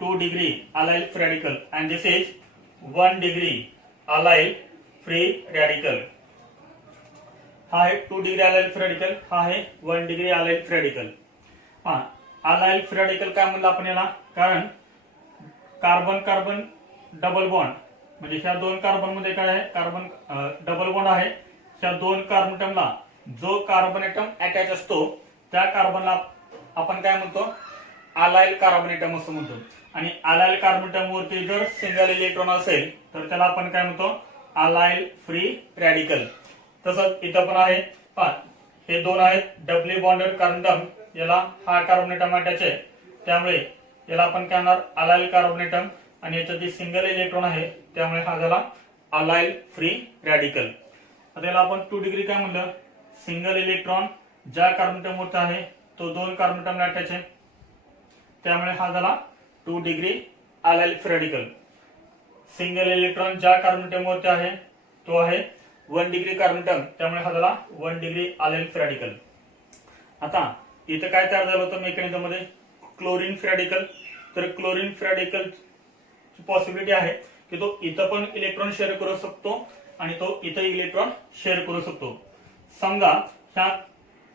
2 degree allyl free radical and this is 1 degree allyl free radical. हा आहे 2 डिग्री अलाइल फ्री रॅडिकल, हा आहे 1 degree allyl free radical. Allyl free radical काय म्हणलं आपण याला, कारण कार्बन कार्बन डबल बॉन्ड म्हणजे ह्या दोन कार्बन मध्ये काय आहे, कार्बन डबल बॉन्ड आहे. ह्या दोन कार्बन ॲटमला जो कार्बन ॲटम अटॅच असतो त्या कार्बनला आपण काय म्हणतो, अलाइल कार्बन ॲटम असं म्हणतो. आणि अलाइल कार्बन ॲटम वरती जर सिंगल इलेक्ट्रॉन असेल तर त्याला आपण काय म्हणतो, अलाइल फ्री रॅडिकल. तसंच इथं पण आहे पहा, हे दोन आहेत डबली बॉन्डेड कार्बन ॲटम, याला हा कार्बन ॲटम अटॅच आहे त्यामुळे याला आपण काय म्हणणार, अलाइल कार्बन ॲटम. आणि याच्यात जे सिंगल इलेक्ट्रॉन आहे त्यामुळे हा झाला अलाइल फ्री रॅडिकल. आता याला आपण 2 डिग्री काय म्हणलं, सिंगल इलेक्ट्रॉन ज्या कार्बन ॲटम वरती आहे तो दोन कार्बन ॲटमला अटॅच आहे त्यामुळे हा झाला 2 degree allyl free radical. Single electron ज्या कार्बन ॲटम वरती आहे तो आहे 1 डिग्री कार्बन ॲटम त्यामुळे हा झाला 1 डिग्री अलाइल फ्री रॅडिकल. आता इथं काय तयार झालं होतं मेकॅनिझम मध्ये, क्लोरीन फ्री रॅडिकल. तर क्लोरीन फ्री रॅडिकल पॉसिबिलिटी आहे की तो इथं पण इलेक्ट्रॉन शेअर करू शकतो आणि तो इथं इलेक्ट्रॉन शेअर करू शकतो. समजा ह्या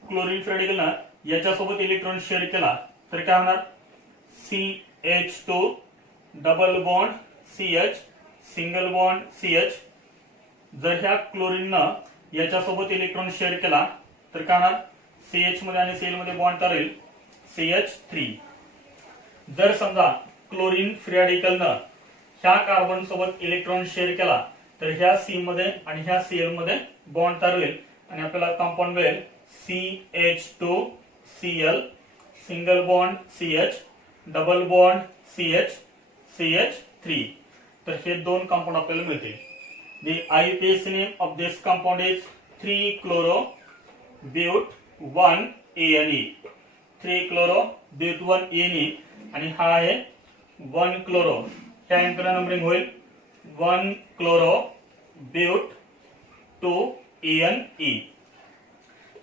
क्लोरीन फ्री रॅडिकलनं याच्यासोबत इलेक्ट्रॉन शेअर केला तर काय होणार, CH2 double bond CH single bond CH. जर ह्या क्लोरीननं याच्यासोबत इलेक्ट्रॉन शेअर केला तर काय होणार, CH मध्ये आणि Cl मध्ये बॉन्ड तयार होईल CH3. जर समजा क्लोरीन फ्री रॅडिकलनं ह्या कार्बन सोबत इलेक्ट्रॉन शेअर केला तर ह्या C मध्ये आणि ह्या Cl मध्ये बॉन्ड तयार होईल आणि आपल्याला कंपाऊंड मिळेल CH2Cl single bond CH double bond CH CH3. तर हे दोन कंपाऊंड आपल्याला मिळतील. The IUPAC name of this compound is 3-chloro-but-1-ane. 3-chloro-but-1-ane आणि हा आहे 1-chloro. ह्या अँगलला नंबरिंग होईल 1-chloro-but-2-ane.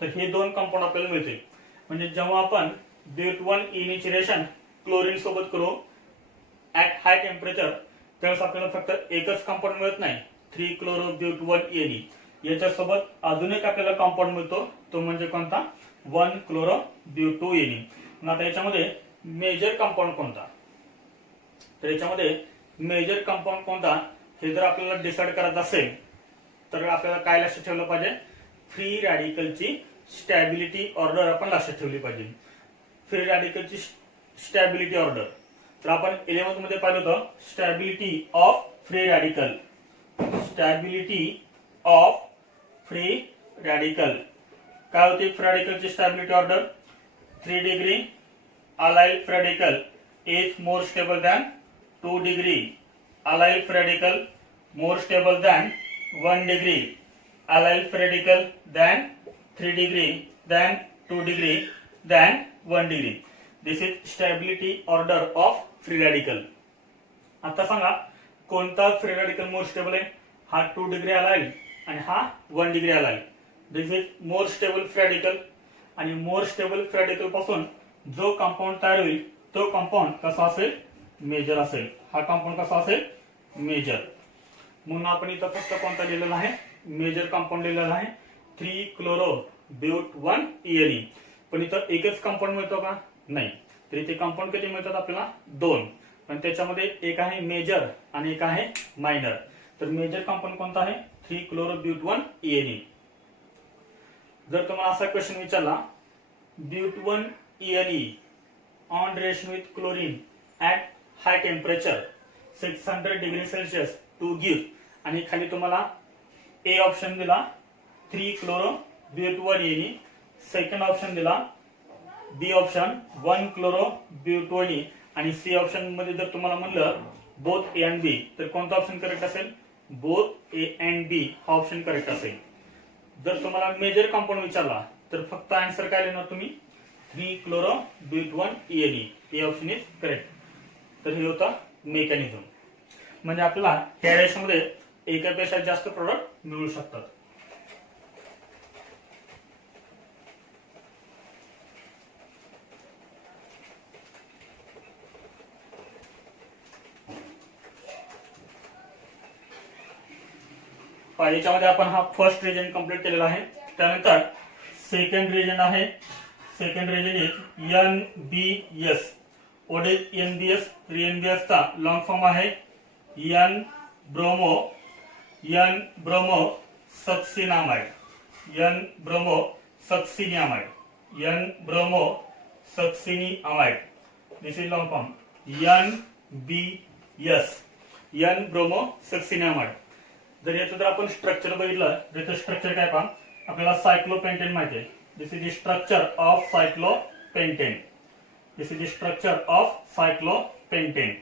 तर हे दोन कंपाऊंड आपल्याला मिळतील. म्हणजे जेव्हा आपण but-1-ene ची रिएक्शन क्लोरीन सोबत करू ऍट हाय टेम्परेचर त्यावेळेस आपल्याला फक्त एकच कंपाऊंड मिळत नाही 3-chloro-but-1-ane. याच्यासोबत अजून एक आपल्याला कंपाऊंड मिळतो तो म्हणजे कोणता, 1-chloro-but-2-ane. आता याच्यामध्ये मेजर कंपाऊंड कोणता, तर याच्यामध्ये मेजर कंपाऊंड कोणता हे जर आपल्याला डिसाइड करायचं असेल तर आपल्याला काय लक्षात ठेवलं पाहिजे, फ्री रॅडिकलची स्टॅबिलिटी ऑर्डर आपण लक्षात ठेवली पाहिजे. फ्री रॅडिकलची स्टॅबिलिटी ऑर्डर तर आपण 11th मध्ये पाहिलं होतं, stability of free radical. Stability of free radical काय होती, फ्री रॅडिकलची stability order 3 degree allyl free radical is more stable than 2 degree allyl free radical more stable than 1 degree allyl free radical than 3 degree than 2 degree than 1 degree. This is stability order of free radical. आता सांगा कोणता free radical more stable आहे, हा 2 degree allyl आणि हा 1 degree allyl. This is more stable free radical. आणि more stable free radical पासून जो कंपाऊंड तयार होईल तो कंपाऊंड कसा असेल, मेजर असेल. हा कंपाऊंड कसा असेल, मेजर. म्हणून आपण इथं फक्त कोणता लिहिलेला आहे, मेजर कंपाऊंड लिहिलेला आहे 3-chloro-but-1-ene. पण इथं एकच कंपाऊंड मिळतो का, नाही. तर इथे कंपाऊंड किती मिळतात आपल्याला, 2. पण त्याच्यामध्ये एक आहे मेजर आणि एक आहे मायनर. तर मेजर कंपाऊंड कोणता आहे, 3-chloro-but-1-ene. जर तुम्हाला असा क्वेश्चन विचारला, but-1-ene on reaction with chlorine at high temperature 600 degree Celsius to give, आणि खाली तुम्हाला ए ऑप्शन दिला 3-chloro-but-1-ene, सेकंड ऑप्शन दिला बी ऑप्शन 1-chloro-but-1-ene आणि सी ऑप्शन मध्ये जर तुम्हाला म्हणलं बोथ ए अँड बी तर कोणता ऑप्शन करेक्ट असेल, बोथ ए अँड बी हा ऑप्शन करेक्ट असेल. जर तुम्हाला मेजर कंपाऊंड विचारला तर फक्त आन्सर काय लिहिणार तुम्ही, 3-chloro-but-1-ene. हे ऑप्शन इज करेक्ट. तर हे होता मेकॅनिझम. म्हणजे आपल्याला ह्या रेशनमध्ये एकापेक्षा जास्त प्रोडक्ट मिळू शकतात. याच्यामध्ये आपण हा फर्स्ट रिजन कंप्लीट केलेला आहे. त्यानंतर सेकंड रिजन आहे. Second reagent is NBS. What is NBS? NBS चा लॉंग फॉर्म आहे bromo N bromo succinimide, N bromo succinimide, N bromo succinimide. This is long form NBS, N bromo succinimide. जर याचं जर आपण स्ट्रक्चर बघितलं त्याचं structure काय पहा, आपल्याला सायक्लोपेंटेन माहिती आहे. This is the structure of cyclopentane. This is the structure of cyclopentane.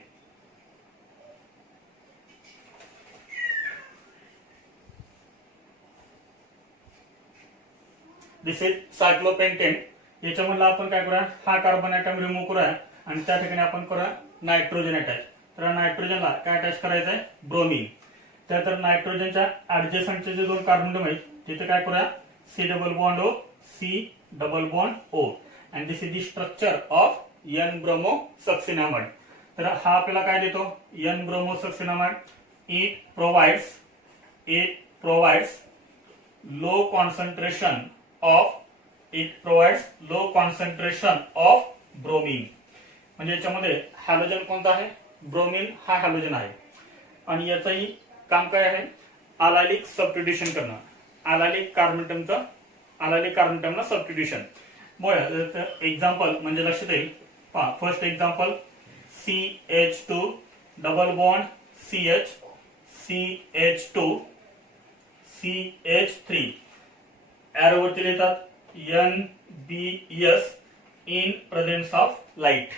This is cyclopentane. याच्यामधला आपण काय करूया, हा कार्बन ॲटम रिमूव्ह करूया आणि त्या ठिकाणी आपण करूया नायट्रोजन अटॅच. तर नायट्रोजनला काय अटॅच करायचं आहे, ब्रोमीन. त्यानंतर नायट्रोजनच्या ऍडजस्टंटचे जे दोन कार्बन आहेत तिथे काय करूया, C double bond O, C double bond O. And this is the structure of N bromo succinimide. तर हा आपल्याला काय देतो, N bromo succinimide. It provides low concentration of bromine. म्हणजे याच्यामध्ये हॅलोजन कोणता आहे, ब्रोमीन हा हॅलोजन आहे. आणि याचंही काम काय आहे, अलायलिक सबस्टिट्यूशन करणं. अलायलिक कार्बनटमला सबस्टिट्यूशन. एक्झाम्पल म्हणजे लक्षात येईल पहा. First example CH2 double bond CH, CH2 CH3 एरोवरती लिहितात NBS in presence of light.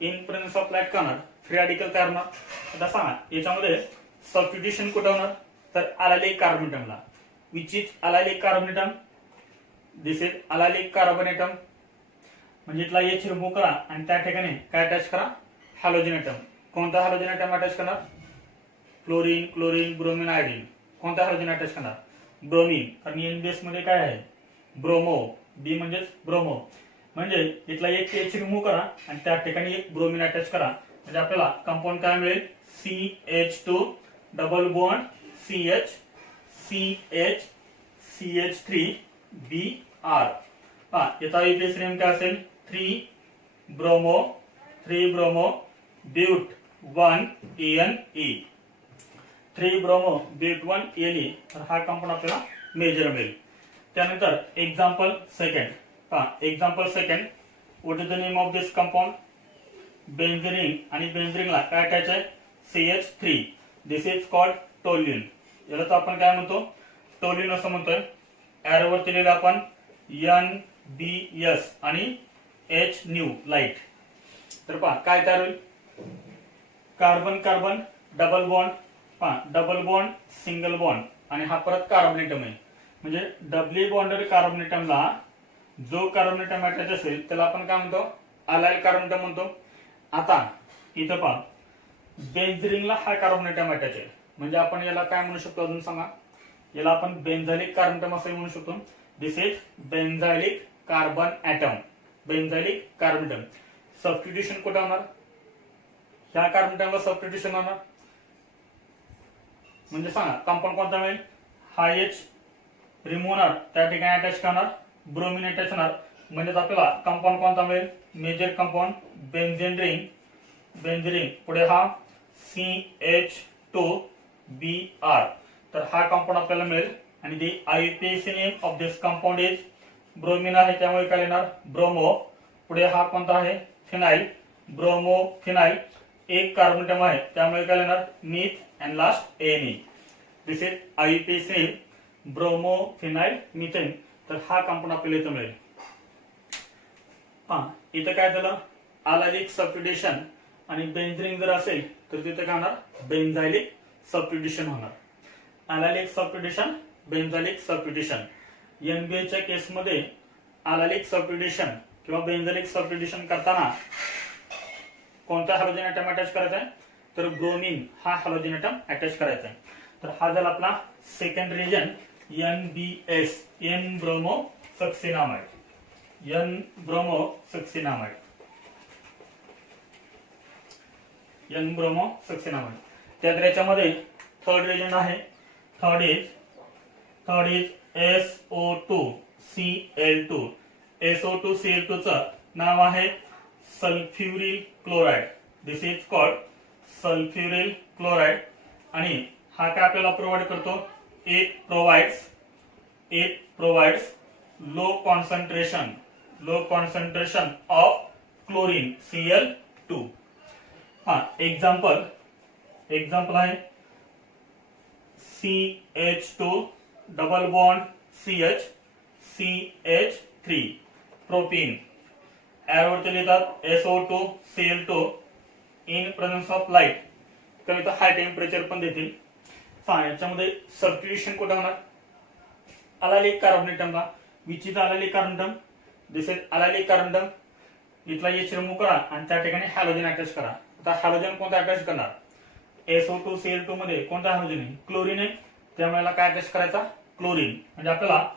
In presence of light करणार फ्री रॅडिकल तयार होणार. आता सांगा याच्यामध्ये सबस्टिट्यूशन कुठे होणार, तर अलायलिक कार्बनटमला. Which is allylic carbon atom, this is allylic carbon atom. म्हणजे इथला H रिमूव्ह करा आणि त्या ठिकाणी काय अटॅच करा, हॅलोजन ॲटम. कोणता हॅलोजन ॲटम अटॅच करणार, फ्लोरीन, क्लोरीन, ब्रोमीन, आयोडीन. कोणता हॅलोजन अटॅच करणार, ब्रोमीन. कारण NBS मध्ये काय आहे, ब्रोमो. बी म्हणजेच ब्रोमो. म्हणजे इथला एक H रिमूव्ह करा आणि त्या ठिकाणी एक ब्रोमीन अटॅच करा. म्हणजे आपल्याला कंपाऊंड काय मिळेल, CH2 double bond CH, CH, CH3Br. याचा IUPAC नेम काय असेल, 3 bromo but 1 ANE. 3 bromo but 1 ANE. तर हा कंपाऊंड आपल्याला मेजर मिळेल. त्यानंतर example second. Example second, what is the name of this compound, benzene. आणि बेंझिनला काय अटॅच आहे, CH3. This is called toluene. याला तर आपण काय म्हणतो, टोल्यून असं म्हणतोय. एरोवरती लिहिलं आपण NBS आणि H न्यू लाईट. तर पहा काय तयार होईल, carbon carbon double bond. Double bond single bond आणि हा परत कार्बन ॲटम आहे. म्हणजे डबली बॉन्डेड कार्बन ॲटमला जो कार्बन ॲटम अटॅच असेल त्याला आपण काय म्हणतो, अलायल कार्बन ॲटम म्हणतो. आता इथं पहा बेंझिनला हा कार्बन ॲटम अटॅच आहे. म्हणजे आपण याला काय म्हणू शकतो अजून सांगा, याला आपण बेंझायलिक कार्बन ॲटम असं म्हणू शकतो. This is benzylic carbon atom. Benzylic carbon atom. Substitution कुठे होणार, ह्या कार्बन ॲटमला सबस्टिट्यूशन होणार. म्हणजे सांगा कंपाऊंड कोणता मिळेल, हा H रिमूव्ह होणार, त्या ठिकाणी अटॅच करणार, ब्रोमीन अटॅच होणार. म्हणजे आपल्याला कंपाऊंड कोणता मिळेल, मेजर कंपाऊंड बेंझिन रिंग. पुढे हा CH2Br. तर हा कंपाऊंड आपल्याला मिळेल. आणि दी IUPAC name of this compound is, bromine आहे त्यामुळे काय येणार, ब्रोमो. पुढे हा कोणता आहे, फिनाइल, ब्रोमो फिनाइल. एक कार्बन ॲटम आहे त्यामुळे काय येणार, myth. And last ANE. This is IUPAC name bromo phenyl methane. तर हा कंपाऊंड आपल्याला इथं मिळेल. इथं काय झालं, अलायलिक सबस्टिट्यूशन. आणि बेंझिन जर असेल तर तिथे काय होणार, बेंझायलिक सबस्टिट्यूशन होणार. अलायलिक सबस्टिट्यूशन, बेंझायलिक सबस्टिट्यूशन. NBAच्या केसमध्ये अलायलिक सबस्टिट्यूशन किंवा बेंझायलिक सबस्टिट्यूशन करताना कोणता हॅलोजन ॲटम अटॅच करायचा आहे, तर ब्रोमीन हा हॅलोजन ॲटम अटॅच करायचा आहे. तर हा झाला आपला second reagent NBS, N bromo succinimide. N bromo succinimide. त्यात याच्यामध्ये थर्ड रिजन आहे. Third is SO2Cl2. SO2Cl2 चं नाव आहे sulphuryl chloride. This is called sulphuryl chloride. आणि हा काय आपल्याला प्रोव्हाइड करतो, it provides low concentration of chlorine Cl2. हा एग्जाम्पल आहे CH2 double bond CH3 propene, एरवरती लिहितात SO2 Cl2 in presence of light, तर इथं हाय टेम्परेचर पण देतील. याच्यामध्ये सबस्टिट्यूशन कुठे होणार, अलायलिक कार्बोनेटमला, विच इज अलायलिक कार्बोनेटम, दिस इज अलायलिक कार्बोनेटम. इथला H रिमूव्ह करा आणि त्या ठिकाणी हॅलोजन अटॅच करा. आता हॅलोजन कोणता अटॅच करणार, SO2 Cl2 मध्ये कोणता हॅलोजन आहे, क्लोरीन आहे, त्यामुळे याला काय अटॅच करायचा, क्लोरीन. म्हणजे आपल्याला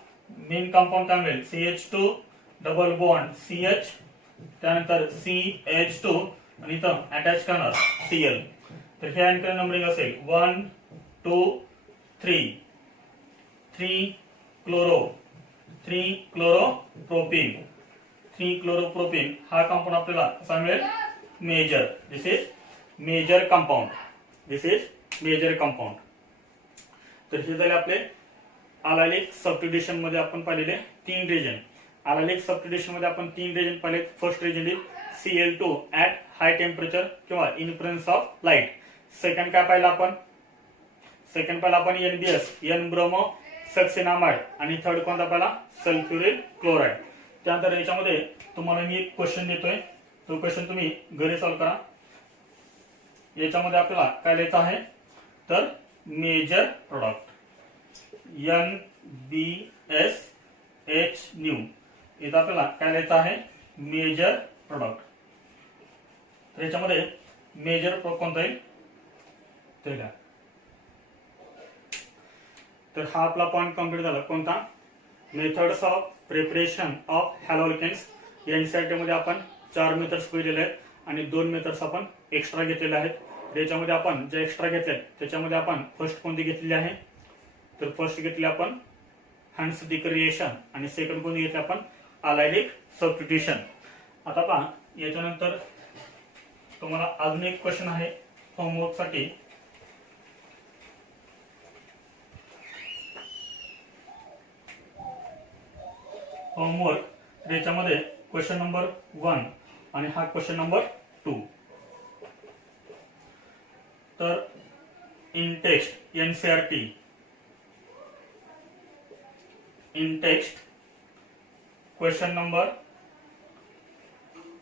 मेन कंपाऊंड काय मिळेल, CH2 डबल बॉन्ड CH, त्यानंतर CH2 आणि इथं अटॅच करणार Cl. तर हे अँकर नंबरिंग असेल 1 2 3 क्लोरोप्रोपीन हा कंपाऊंड आपल्याला कसा मिळेल, major. This is major compound. तर हे झाले आपले अलायलिक सबस्टिट्यूशन मध्ये आपण पाहिलेले 3 रिजन. अलायलिक सबस्टिट्यूशन मध्ये आपण 3 रिजन पाहिले. First reagent is Cl2 at high temperature किंवा in presence of light. Second काय पाहिलं आपण, NBS N ब्रोमो सक्सेनामाइड आणि थर्ड कोणता पाहिला, सल्फ्युरिल क्लोराइड. त्यानंतर याच्यामध्ये तुम्हाला मी एक क्वेश्चन देतोय, तो क्वेश्चन तुम्ही घरी सॉल्व्ह करा. याच्यामध्ये आपल्याला काय लिहायचं आहे, तर major product NBS H nu, इथं आपल्याला काय लिहायचं आहे, मेजर प्रोडक्ट. तर याच्यामध्ये मेजर कोणता येईल ते लिहा. तर हा आपला पॉइंट कंप्लीट झाला. कोणता, मेथड्स ऑफ प्रिपरेशन ऑफ हॅलोअल्केन्स. या एनसीईआरटी मध्ये आपण 4 मेथड्स पाहिलेले आहेत आणि 2 मेथड्स आपण एक्स्ट्रा घेतलेले आहेत. त्याच्यामध्ये आपण जे एक्स्ट्रा घेतले त्याच्यामध्ये आपण फर्स्ट कोणती घेतलेली आहे, तर फर्स्ट घेतली आपण हंट्स डिक्रिएशन आणि सेकंड कोणती घेतली आपण, अलायलिक सबस्टिट्यूशन. आता पहा, याच्यानंतर तुम्हाला अजून एक क्वेश्चन आहे होमवर्क साठी. होमवर्क त्याच्यामध्ये क्वेश्चन नंबर 1 आणि हा क्वेश्चन नंबर 2. तर in text NCERT question number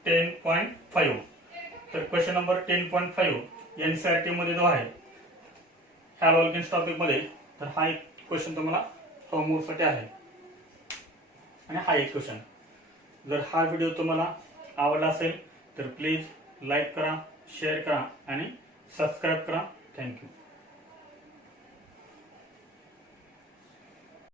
10.5. तर क्वेश्चन नंबर 10.5 एनसीईआरटी मध्ये जो आहे हॅलोअल्केन्स टॉपिक मध्ये, तर हा एक क्वेश्चन तुम्हाला होमवर्क साठी आहे आणि हा एक क्वेश्चन. जर हा व्हिडिओ तुम्हाला आवडला असेल तर प्लीज लाईक करा, शेअर करा आणि सबस्क्राईब करा. थँक्यू.